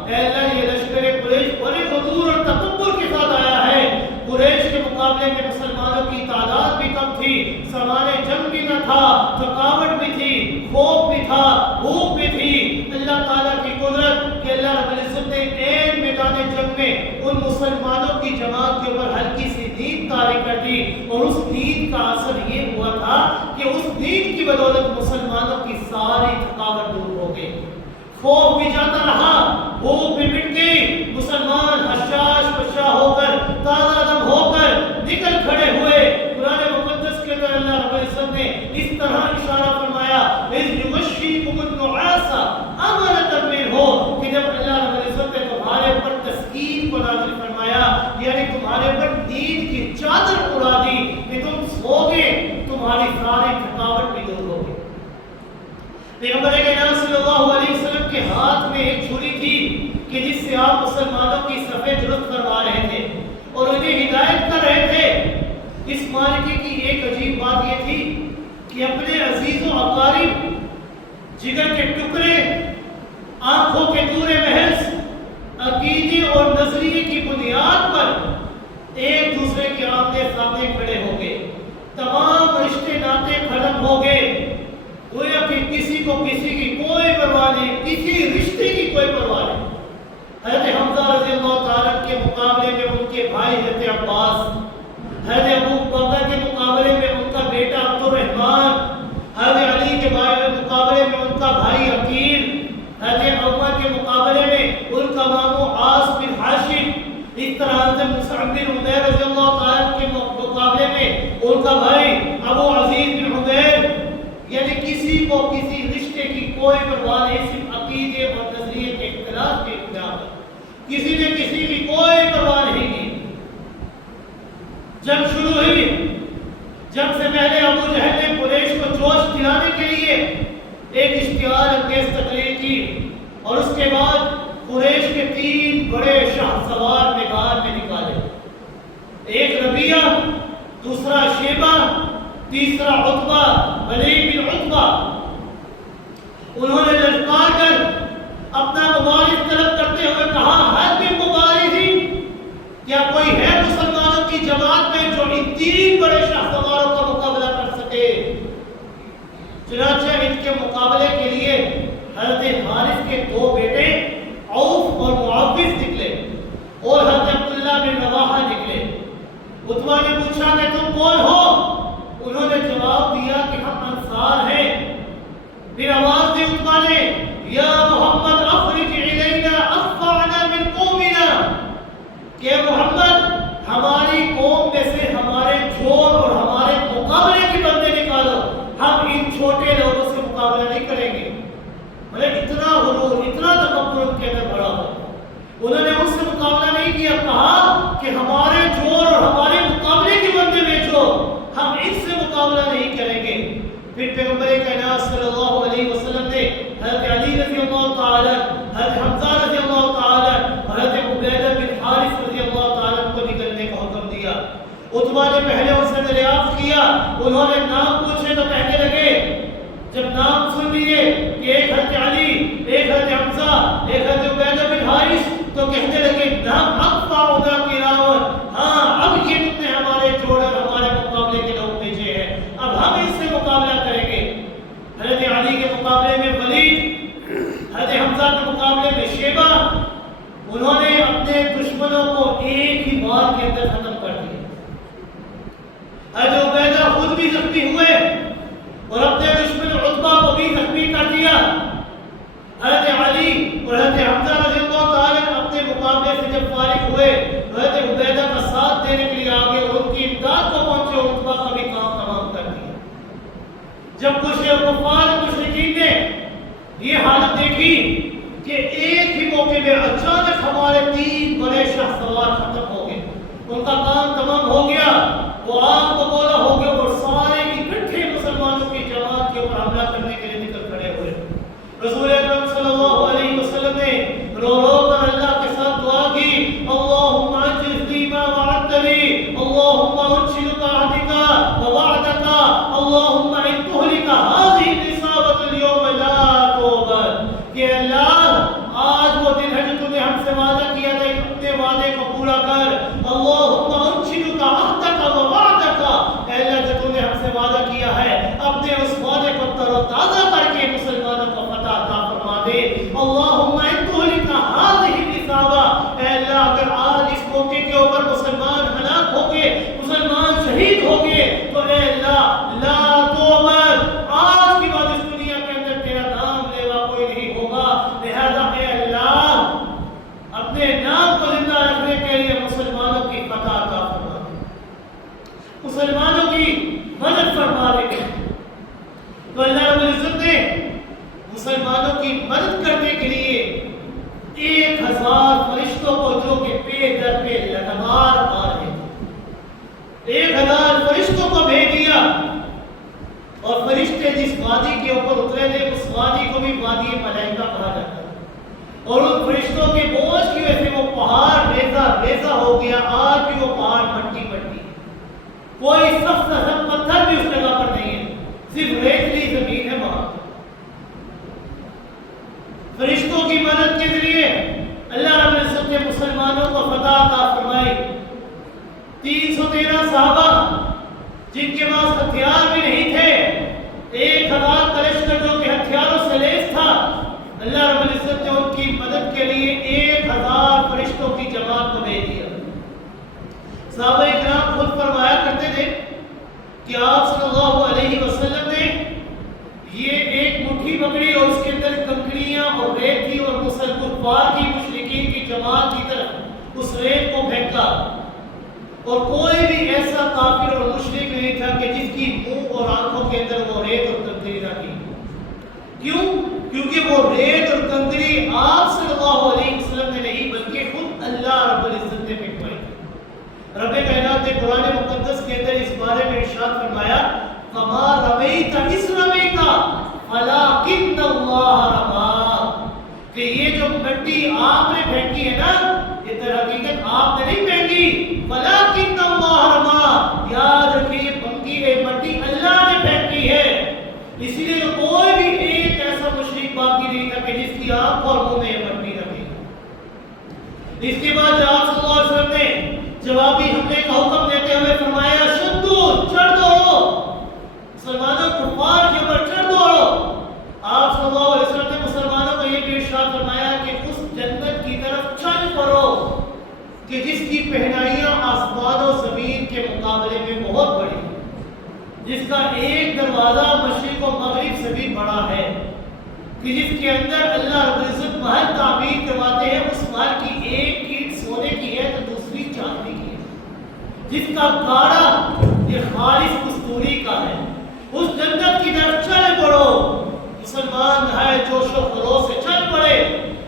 اے اللہ یہ لشکر قریش بڑے غرور اور تکبر کے ساتھ آیا ہے۔ قریش کے مقابلے میں مسلمانوں کی تعداد بھی کم تھی، سامان جنگ بھی نہ تھا، تھکاوٹ بھی تھی، خوف بھی تھا، بھوک بھی تھی۔ اللہ تعالیٰ کی قدرت کہ اللہ رب العزت نے عین میدان جنگ میں ان مسلمانوں کی جماعت کے اوپر ہلکی سی نیند طاری کر دی، اور اس نیند کا اثر یہ ہوا تھا کہ اس نیند کی بدولت مسلمانوں کی ساری تھکاوٹ دور ہو گئی، خوف بھی جاتا رہا، بھوک بھی مٹ گئی۔ مسلمان حشاش پشا ہو کر تازہ دم ہو کر نکل کھڑے ہوئے۔ قرآن مقدس کے اندر اللہ رب العزت نے اس طرح اشارہ فرمایا، اذ یغشیکم النعاس امنۃ منہ، کہ جب اللہ رب العزت نے تمہارے اوپر تسکین کو نازل فرمایا، یعنی تمہارے اوپر نیند کی چادر اڑا دی کہ تم سو گے، تمہاری ساری تھکاوٹ بھی دور ہو گئی۔ پیغمبر کائنات صلی اللہ علیہ وسلم کے ہاتھ میں ایک چھری تھی کہ جس سے آپ مسلمانوں کی صفیں درست کروا رہے تھے اور انہیں ہدایت کر رہے تھے۔ اس معرکے کی ایک عجیب بات یہ تھی کہ اپنے عزیز و اقارب، جگر کے ٹکڑے، آنکھوں کے نور محض، عقیدے اور نظریے کی بنیاد پر ایک دوسرے کے آمنے سامنے کھڑے ہو گئے، تمام رشتے ناطے ختم ہو گئے، گویا کہ کسی کو کسی کی کوئی پرواہ نہیں، کسی رشتے کی کوئی پرواہ نہیں۔ حضرت حمزہ رضی اللہ تعالیٰ کے مقابلے میں ان کے بھائی حضرت عباس، حضرت ابو بکر کے مقابلے میں ان کا بیٹا عبد الرحمن، حضرت علی کے مقابلے میں ان کا بھائی عقیل، حضرت عمر کے مقابلے میں ان کا مامو عاص بن ہاشم، اس طرح حضرت مصعب بن عمیر رضی اللہ تعالیٰ کے مقابلے میں ان کا بھائی ابو عزیز بن عمیر، یعنی کسی کو کسی رشتے کی کوئی پرواہ نہیں، صرف عقیدے اور نظریے کے اختلاف کے بنا پر کسی نے کسی کی کوئی پرواہ نہیں کی۔ جنگ شروع ہوئی، جنگ سے پہلے ابو جہل نے قریش کو جوش دلانے کے لیے ایک اشتعال انگیز تقریر کی، اور اس کے بعد قریش کے 3 بڑے شاہ سوار میدان میں نکالے، ایک ربیعہ، دوسرا شیبہ، تیسرا عتبہ ولید بن عتبہ۔ انہوں نے للکار کر اپنا مبارز طلب کرتے ہوئے کہا، ہر بھی مبارزی، کیا کوئی ہے مسلمانوں کی جماعت میں جو ان 3 بڑے شاہ سواروں کا مقابلہ کر سکے؟ چنانچہ ان کے مقابلے کے لیے حضرت حارث کے 2 بیٹے عوف اور معوذ نکلے اور حضرت عبداللہ بن رواحہ نکلے۔ عتبہ نے پوچھا کہ تم کون ہو؟ انہوں نے جواب دیا کہ ہم انصار ہیں۔ پھر آواز دی عتبہ نے، یا محمد اخرج الینا اصفعنا من قومنا، کہ محمد ہماری قوم میں سے ہمارے جوڑ اور ہمارے مقابلے کے بندے نکالو، ہم ان چھوٹے لوگوں سے مقابلہ نہیں کریں گے۔ مطلب اتنا غرور، اتنا تکبر ان کے اندر بڑا ہو، انہوں نے ان سے مقابلہ نہیں کیا، کہا کہ ہمارے جوڑ اور ہمارے مقابلے کے بندے بھیجو، ہم ان سے مقابلہ نہیں کریں گے۔ پھر پیغمبر کائنات صلی اللہ علیہ وسلم نے حضرت علی رضی اللہ تعالی، حضرت حمزہ رضی اللہ تعالی، حضرت عبیدہ بن حارث رضی اللہ تعالی کو نکلنے کا حکم دیا۔ عتبہ نے پہلے ان سے دریافت کیا، انہوں نے نام پوچھے تو کہنے لگے، جب نام سن لیے کہ ایک حضرت علی، ایک حضرت حمزہ، ایک حضرت عبیدہ بن حارث، تو کہنے لگے نام اقفعنا قراون، ہاں اب یہ تم نے ہمارے جوڑ اور ہمارے مقابلے کے لوگ بھیجے ہیں، اب ہم اس سے مقابلہ کریں گے۔ حضرت علی کے مقابلے میں ولید، حضرت حمزہ کے مقابلے میں شیبہ، انہوں نے اپنے دشمنوں کو ایک ہی بار کے اندر ختم کر دیا۔ حضرت عبیدہ خود بھی زخمی ہوئے اور اپنے دشمن عتبہ کو بھی زخمی کر دیا. حضرت علی اور حضرت حمزہ رضی اللہ تعالیٰ اپنے مقابلے سے جب فارغ ہوئے حضرت عبیدہ کا ساتھ دینے کے لیے آگے اور ان کی امداد کو پہنچے اور عتبہ کا بھی کام تمام کر دیا. جب کچھ کفار مشرکین نے یہ حالت دیکھی کہ ایک ہی موقع میں اچانک ہمارے 3 بڑے شاہ سوار ختم ہو گئے, ان کا کام تمام ہو گیا, وہ آگ کو بولا ہو گیا اور سارے اکٹھے مسلمانوں کی جماعت کے اوپر حملہ کرنے کے لیے نکل کھڑے ہوئے. رسول اکرم صلی اللہ علیہ وسلم نے رو رو کر اللہ کے ساتھ دعا کی, اللہم اجزنی ما وعدتنی, اللہم انشدک عہدک ووعدک, اللہم ان تہلک هذه الإصابة اليوم لا توبت. کہ اللہ آج وہ دن ہے جو تم نے ہم سے وعدہ کیا تھا, اپنے وعدے کو پورا کر. اللہم انشدک عہدک ووعدک, اے اللہ جو تم نے ہم سے وعدہ کیا ہے اپنے اس وعدے کو تر و تازہ کر کے مسلمانوں کو فتح عطا فرما دے. اللہم ان تہلک هذه الإصابة, اے اللہ اگر آج اس موقع کے اوپر مسلمان ہلاک ہو گئے, مسلمان شہید ہو گئے, تو اے اللہ لا توبت, آج کی بعد اس دنیا کے اندر تیرا نام لیوا کوئی نہیں ہوگا. لہذا اے اللہ اپنے نام کو زندہ رکھنے کے لیے مسلمانوں کی فتح عطا فرما دے, مسلمانوں کی مدد فرما دے. تو اللہ رب العزت نے مسلمانوں کی مدد کرنے کے لیے 1000 فرشتوں کو, جو کہ پے در پہ لگاتار آ رہے تھے, 1000 فرشتوں کو بھیج دیا. اور فرشتے جس وادی کے اوپر اترے تھے اس وادی کو بھی وادی ملائکہ کہا جاتا ہے, اور ان فرشتوں کے بوجھ کی وجہ سے وہ پہاڑ ریزہ ریزہ ہو گیا. آج بھی وہ پہاڑ مٹی مٹی, کوئی سخت سخت پتھر بھی اس جگہ پر نہیں ہے, صرف ریتلی زمین ہے وہاں. فرشتوں کی مدد کے ذریعے اللہ رب العزت نے مسلمانوں کو فتح عطا فرمائی. 313 صحابہ جن کے پاس ہتھیار بھی نہیں تھے, 1000 کا لشکر جو کہ ہتھیاروں سے لیس تھا, اللہ رب العزت نے ان کی مدد کے لیے 1000 فرشتوں کی جماعت کو بھیج دیا. صحابہ اکرام خود فرمایا کرتے تھے کہ آپ صلی اللہ علیہ وسلم نے یہ ایک مٹھی پکڑی اور اس کے اندر کنکریاں اور ریت تھی, اور کفار کی مشرکین کی جماعت کی طرف اس ریت کو پھینکا, اور کوئی بھی ایسا کافر اور مشرک نہیں تھا کہ جس کی منہ اور آنکھوں کے اندر وہ ریت اور کنکری نہ تھی. کیوں؟ کیونکہ وہ ریت اور کنکری آپ صلی اللہ علیہ وسلم نے نہیں بلکہ خود اللہ رب العزت نے پھینکوائی. رب کائنات نے قرآن مقدس کے اندر اس بارے میں ارشاد فرمایا, فما رمیت اذ رمیت ولکن اللہ رمی, کہ یہ جو مٹی آپ نے پھینکی ہے نا, یہ در حقیقت آپ نے نہیں پھینکی, ولکن اللہ رمی, یاد رکھیے پھینکی ہے مٹی اللہ نے پھینکی ہے. اسی لیے کوئی بھی ایک ایسا مشرک باقی نہیں تھا کہ جس کی آنکھ اور منہ میں مٹی نہ تھی. اس کے بعد آپ صلی اللہ علیہ وسلم نے جوابی حملے کا حکم دیتے ہوئے فرمایا, شدو, چڑھ دوڑو, مسلمانوں کفار کے اوپر چڑھ دوڑو. آپ صلی اللہ علیہ وسلم نے مسلمانوں کو یہ بھی ارشاد فرمایا کہ اس جنت کی طرف چل پڑو کہ جس کی پہنائیاں آسمان و زمین کے مقابلے میں بہت بڑی, جس کا ایک دروازہ مشرق و مغرب سے بھی بڑا ہے, کہ جس کے اندر اللہ رب العزت محل تعمیر کرواتے ہیں. اس محل کی ایک اینٹ سونے کی ہے تو دوسری چاندی کی ہے, جس کا گاڑا یہ خالص کستوری کا ہے. اس جنت کی طرف چل پڑو. مسلمان ہے جوش و خروش سے چل پڑے,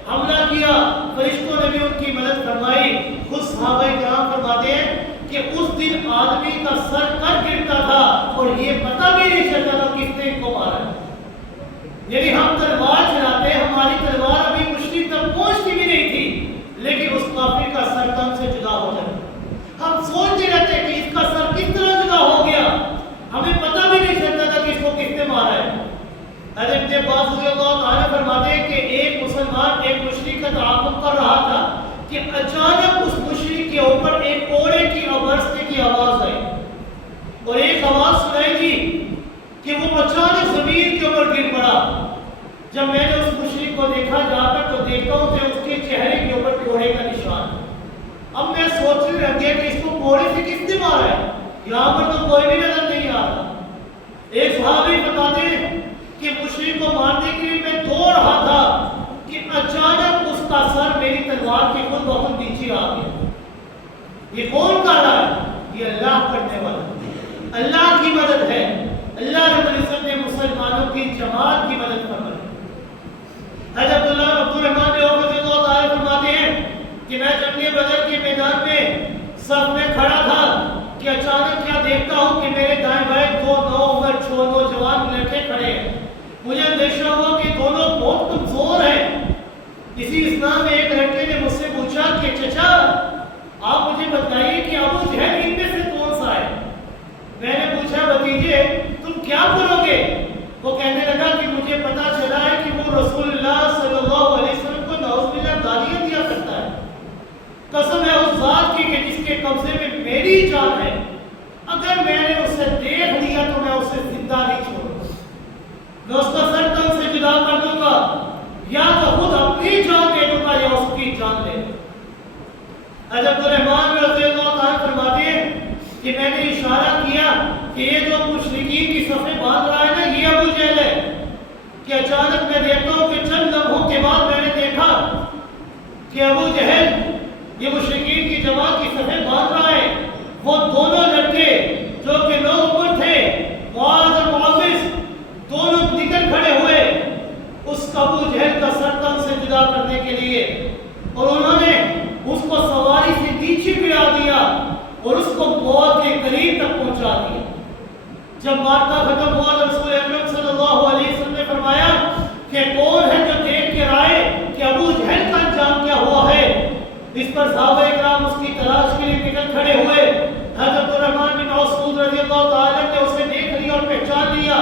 حملہ کیا, فرشتوں نے بھی ان کی مدد فرمائی. خود صحابہ کرام فرماتے ہیں کہ اس دن آدمی کا سر کٹ گرتا تھا اور یہ پتہ بھی نہیں چلتا تھا کس نے ان کو مارا ہے. یعنی ہم تلوار چلاتے, ہماری تلوار ابھی مشرق تک پہنچتی بھی نہیں تھی, لیکن اس کافر کا سر دم سے جدا ہو جاتا. ہم سوچتے رہتے کہ اس کا سر کس طرح جدا ہو گیا, ہمیں پتہ بھی نہیں چلتا تھا کہ اس کو کس نے مارا ہے. حضرت عباس رضی اللہ عنہ فرماتے ہیں کہ ایک مسلمان ایک مشرک کا تعاقب کر رہا تھا کہ اچانک اس مشرک کے اوپر ایک کوڑے کی برسنے کی آواز آئی, اور ایک آواز سنائی دی کہ وہ اچانک زمین کے اوپر گر پڑا. جب میں نے اس مشرک کو دیکھا جا کر تو دیکھتا ہوں کہ اس کے چہرے کے اوپر کوڑے کا نشان. اب میں سوچنے لگ گیا کہ اس کو کوڑے سے کس نے مارا ہے. یہاں پر تو کوئی بھی نظر نہیں آ رہا. ایک صحابی بتاتے ہیں کہ مشرک کو مارنے کے لیے میں دوڑ رہا تھا کہ اچانک اس کا سر میری تلوار کے خود بخود نیچے آ گیا. یہ کون کر رہا ہے؟ یہ اللہ کرنے والا. اللہ کی مدد ہے. اللہ رب العزت نے مسلمانوں کی جماعت کی مدد فرمائی. حضرت عبد الرحمن بن عوف رضی اللہ تعالی فرماتے ہیں کہ میں جنگ بدر کے میدان میں صف میں کھڑا تھا کہ اچانک کیا دیکھتا ہوں کہ میرے دائیں بائیں دو نوعمر نوجوان لڑکے کھڑے ہیں. مجھے اندیشہ ہوا کہ دونوں بہت کمزور ہیں. اسی اسلام میں ایک لڑکے نے مجھ سے پوچھا کہ چچا آپ مجھے بتائیے کہ ابو جہل ان میں سے کون سا ہے؟ میں نے پوچھا بھتیجے تم کیا کرو گے؟ وہ کہنے لگا کہ مجھے پتا چلا ہے کہ وہ رسول اللہ صلی اللہ علیہ وسلم کو نعوذ باللہ گالیاں دیا کرتا ہے. قسم ہے اس ذات کی کہ جس کے قبضے میں میری جان ہے، اگر میں نے اسے دیکھ لیا تو میں اسے زندہ نہیں چھوڑوں گا. میں اس کا سر تن سے جدا کر دوں گا، یا تو خود اپنی جان دے دوں گا یا اس کی جان دے دوں گا. حضرت الرحمن رضی اللہ تعالیٰ فرماتے ہیں کہ میں نے اشارہ کیا کہ یہ جو مشرکین کی صفیں باندھ رہا ہے نا، یہ ابو جہل ہے. کہ اچانک میں دیکھتا ہوں کہ چند لمحوں کے بعد میں نے دیکھا کہ ابو جہل یہ مشرکین کی جماعت کی صفیں باندھ رہا ہے. وہ دونوں لڑکے جو کہ نوعمر تھے، معاذ اور معوذ، دونوں نکل کھڑے ہوئے اس ابو جہل کا سر تن سے جدا کرنے کے لیے، اور انہوں نے اس کو سواری سے نیچے گرا دیا اور اس کو موت کے قریب تک پہنچا دیا. جب مارکا ختم ہوا تو رسول اکرم صلی اللہ علیہ وسلم نے فرمایا کہ کون ہے جو دیکھ کے رائے کہ ابو جہل کا انجام کیا ہوا ہے؟ اس پر صحابہ اکرام اس کی تلاش کے لیے نکل کھڑے ہوئے. حضرت الرحمن بن عوف رضی اللہ تعالیٰ نے اسے دیکھ لیا اور پہچان لیا.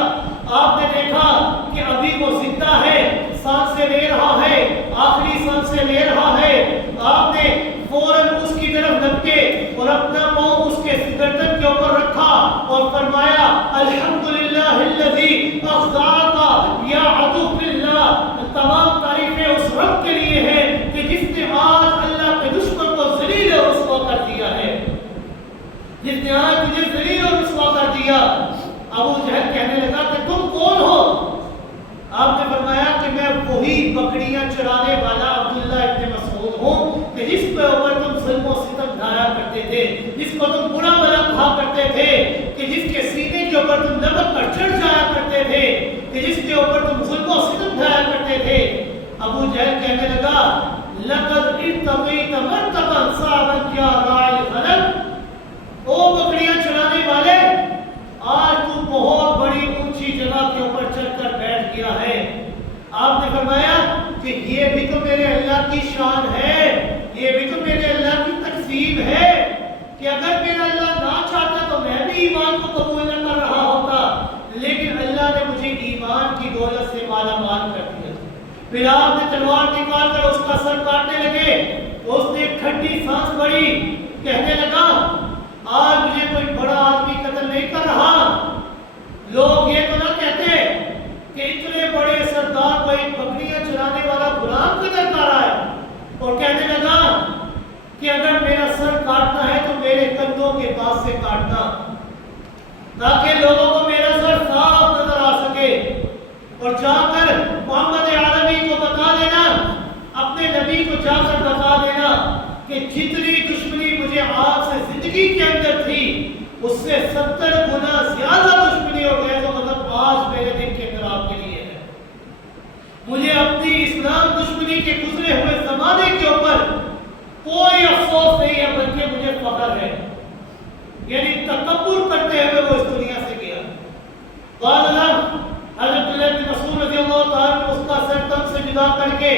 آپ نے دیکھا کہ ابھی وہ زندہ ہے، سانس سے لے رہا ہے، آخری سانس سے لے رہا ہے. آپ نے فوراً اس کی طرف لپکے اور اپنا پاؤں اس کے گردن کے اوپر رکھا اور فرمایا الحمدللہ الذی اخزاک یا عدو اللہ. تمام تعریفیں اس رب کے لیے ہیں کہ جس نے آج اللہ کے دشمن کو ذلیل اور رسوا کر دیا ہے، جس نے آج تجھے ذلیل اور رسوا کر دیا. ابو جہل کہنے لگا کہ تم کون ہو؟ آپ نے فرمایا کہ میں وہی بکریاں چرانے والا عبداللہ ابن مسعود ہوں کہ جس کے اوپر تم ظلم و ستم ڈھایا کرتے تھے، جس کو تم برا بھلا کہا کرتے تھے، کہ جس کے سینے کے اوپر تم نمک پر چڑھ جایا کرتے تھے، کہ جس کے اوپر تم ظلم و ستم ڈھایا کرتے تھے. ابو جہل کہنے لگا لقد ارتقیت مرتبا صعبا یا راعی الغنم. او بکریاں چرانے والے، آج تو بہت بڑی اونچی جگہ کے اوپر چڑھ کر بیٹھ گیا ہے. آپ نے فرمایا کہ یہ بھی تو میرے اللہ کی شان ہے، یہ بھی تو میرے اللہ کی تقسیم ہے کہ اگر میرا اللہ نہ چاہتا تو میں بھی ایمان کو قبول نہ کر رہا ہوتا، لیکن اللہ نے مجھے ایمان کی دولت سے مالا مال کر دیا. پھر آپ نے تلوار نکال کر اس کا سر کاٹنے لگے. اس نے کھٹی سانس بڑھی، کہنے لگا آج مجھے کوئی بڑا آدمی قتل نہیں کر رہا. لوگ یہ تو نہ کہتے کہ اتنے بڑے سردار کو ایک بکریاں چرانے والا غلام قتل کر رہا ہے. اور کہنے لگا کہ اگر میرا سر کاٹنا ہے تو میرے کندھوں کے پاس سے کاٹنا، تاکہ لوگوں کو میرا سر صاف نظر آ سکے. اور جا کر محمد عربی کو بتا دینا، اپنے نبی کو جا کر بتا دینا کہ جتنی دشمنی مجھے آپ سے زندگی کے اندر تھی اس سے 70 گنا زیادہ دشمنی اور غیر و مطلب آج میرے دل کے اندر آپ کے لیے ہے. مجھے اپنی اسلام دشمنی کے گزرے ہوئے زمانے کے اوپر کوئی افسوس نہیں ہے، بلکہ مجھے فخر ہے. یعنی تکبر کرتے ہوئے وہ اس دنیا سے گیا. حضرت عبداللہ بن مسعود رضی اللہ تعالیٰ نے اس کا سر تن سے جدا کر کے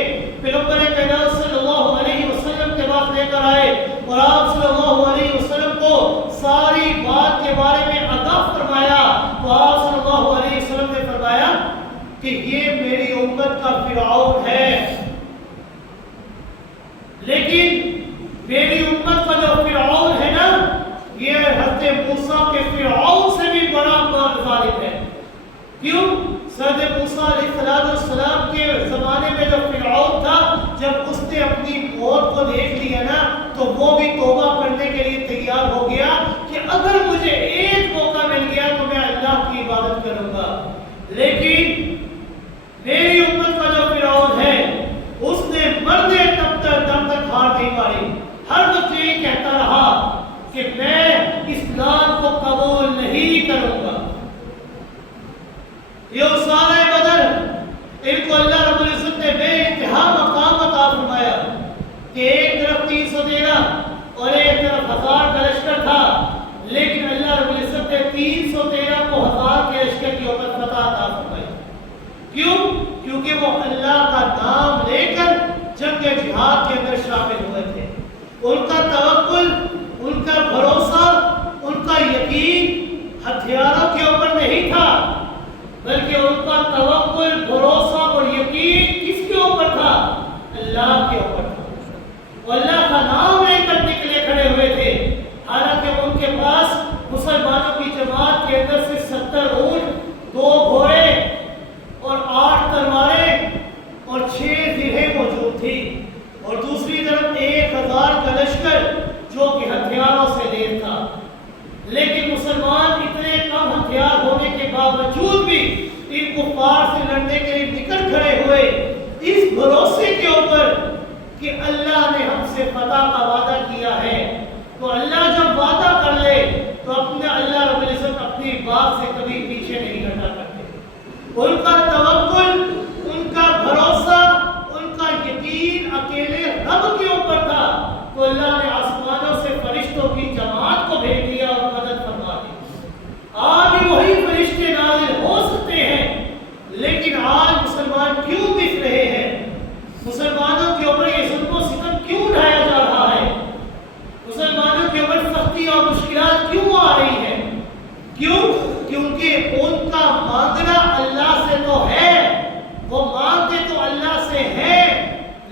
پیغمبر کائنات صلی اللہ علیہ وسلم کے پاس لے کر آئے اور آپ صلی اللہ علیہ وسلم کو ساری بات کے بارے میں آگاہ فرمایا. تو آپ صلی اللہ علیہ وسلم نے فرمایا کہ یہ میری امت کا فرعون ہے، لیکن میری امت کا جو فرعون ہے نا، یہ حضرت موسیٰ کے فرعون سے بھی بڑا ظالم ہے. کیوں؟ حضرت موسیٰ علیہ السلام کے زمانے میں جو فرعون تھا، جب اس نے اپنی موت کو دیکھ لیا نا تو وہ بھی توبہ کرنے کے لیے تیار ہو گیا کہ اگر مجھے کیوں؟ کیونکہ وہ اللہ کا نام لے کر جنگ جہاد کے اندر شامل ہوئے تھے۔ ان کا توکل، ان کا بھروسہ، ان کا یقین ہتھیاروں کے اوپر نہیں تھا، بلکہ ان کا توکل، بھروسہ اور یقین کس کے اوپر تھا؟ اللہ کے اوپر تھا۔ وہ اللہ کا نام لے کر نکلے کھڑے ہوئے تھے، حالانکہ ان کے پاس مسلمانوں کی جماعت کے اندر سے 70 اونٹ، 2 گھوڑے اور 8 تلواریں اور 6 زرہیں موجود تھی، اور دوسری طرف 1000 کا لشکر جو کہ ہتھیاروں سے لیر تھا۔ لیکن مسلمان اتنے کم ہتھیار ہونے کے باوجود بھی ان کفار سے لڑنے کے لیے نکل کھڑے ہوئے، اس بھروسے کے اوپر کہ اللہ نے ہم سے فتح کا وعدہ کیا ہے۔ تو اللہ جب وعدہ کر لے تو اپنے اللہ رب العزت اپنی بات سے کبھی پیچھے نہیں ہٹا کرتے۔ ان کا توکل، ان کا بھروسہ، ان کا یقین اکیلے رب کے اوپر تھا، تو اللہ نے آسمانوں سے فرشتوں کی جماعت کو بھیج دیا اور مدد فرما دی۔ آج بھی وہی فرشتے نازل ہو سکتے ہیں، لیکن آج مسلمان کیوں بچ رہے ہیں؟ مسلمانوں کے اوپر یہ ظلم و ستم کیوں ڈھایا جا رہا ہے؟ مسلمانوں کے اوپر سختی اور مشکلات کیوں آ رہی ہیں؟ کیوں؟ کیونکہ ان کا مانگنا اللہ سے تو ہے، وہ مانگتے تو اللہ سے ہیں،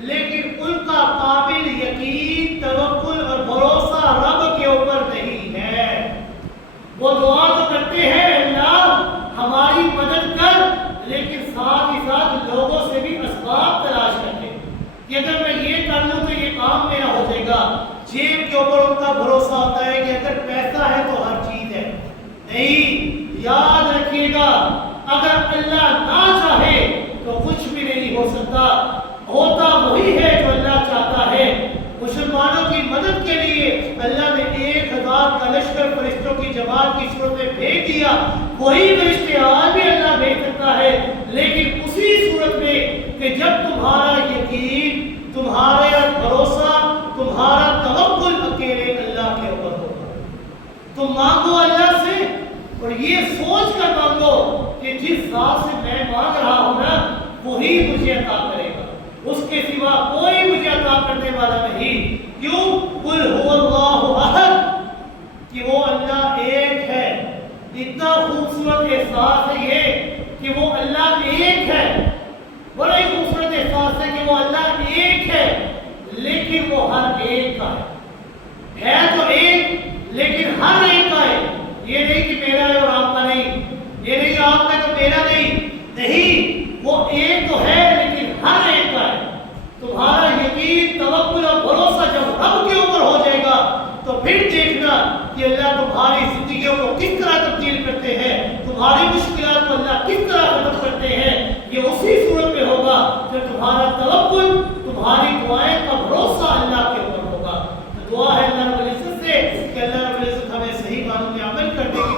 لیکن ان کا قابل یقین، توکل اور بھروسہ رب کے اوپر نہیں ہے۔ وہ دعا تو کرتے ہیں اللہ ہماری مدد کر، لیکن ساتھ ہی ساتھ لوگوں سے بھی اسباب تلاش کرتے ہیں کہ اگر میں یہ کر لوں تو یہ کام میرا ہو جائے گا۔ جیب کے اوپر ان کا بھروسہ ہوتا ہے کہ اگر پیسہ ہے تو ہر چیز ہے۔ نہیں، یاد رکھیے گا، اگر اللہ نہ چاہے تو کچھ بھی نہیں ہو سکتا، ہوتا وہی ہے جو اللہ چاہتا ہے۔ مسلمانوں کی مدد کے لیے اللہ نے 1000 کا لشکر فرشتوں کی جماعت کی صورت میں بھیج دیا۔ وہی فرشتے آج بھی اللہ بھیج سکتا ہے، لیکن اسی صورت میں کہ جب تمہارا یقین، تمہارا بھروسہ، تمہارا توکل اکیلے اللہ کے اوپر ہوگا۔ تم مانگو اللہ سے اور یہ سوچ کر مانگو کہ جس ذات سے میں مانگ رہا ہوں نا وہی مجھے عطا کرے گا، اس کے سوا کوئی مجھے عطا کرنے والا نہیں۔ کیوں؟ قل هو اللہ احد، کہ وہ اللہ ایک ہے۔ اتنا خوبصورت احساس ہے یہ کہ وہ اللہ ایک ہے، بڑا ہی خوبصورت احساس ہے کہ وہ اللہ ایک ہے، لیکن وہ ہر ایک کا ہے تو ایک، لیکن ہر ایک کا ہے۔ یہ نہیں کہ میرا ہے اور آپ کا نہیں، یہ نہیں کہ آپ کا تو میرا نہیں، وہ ایک تو ہے لیکن ہر ایک کا ہے۔ تمہارا یقین، توکل اور بھروسہ جب رب کے اوپر ہو جائے گا تو پھر دیکھنا کہ اللہ تمہاری زندگیوں کو کس طرح تبدیل کرتے ہیں، تمہاری مشکلات کو اللہ کس طرح ختم کرتے ہیں۔ یہ اسی صورت میں ہوگا جب تمہارا توکل، تمہاری دعائیں کا بھروسہ اللہ کے اوپر ہوگا۔ تو دعا ہے اللہ رب العزت سے کہ اللہ رب العزت ہمیں صحیح معنوں میں عمل کرنے کی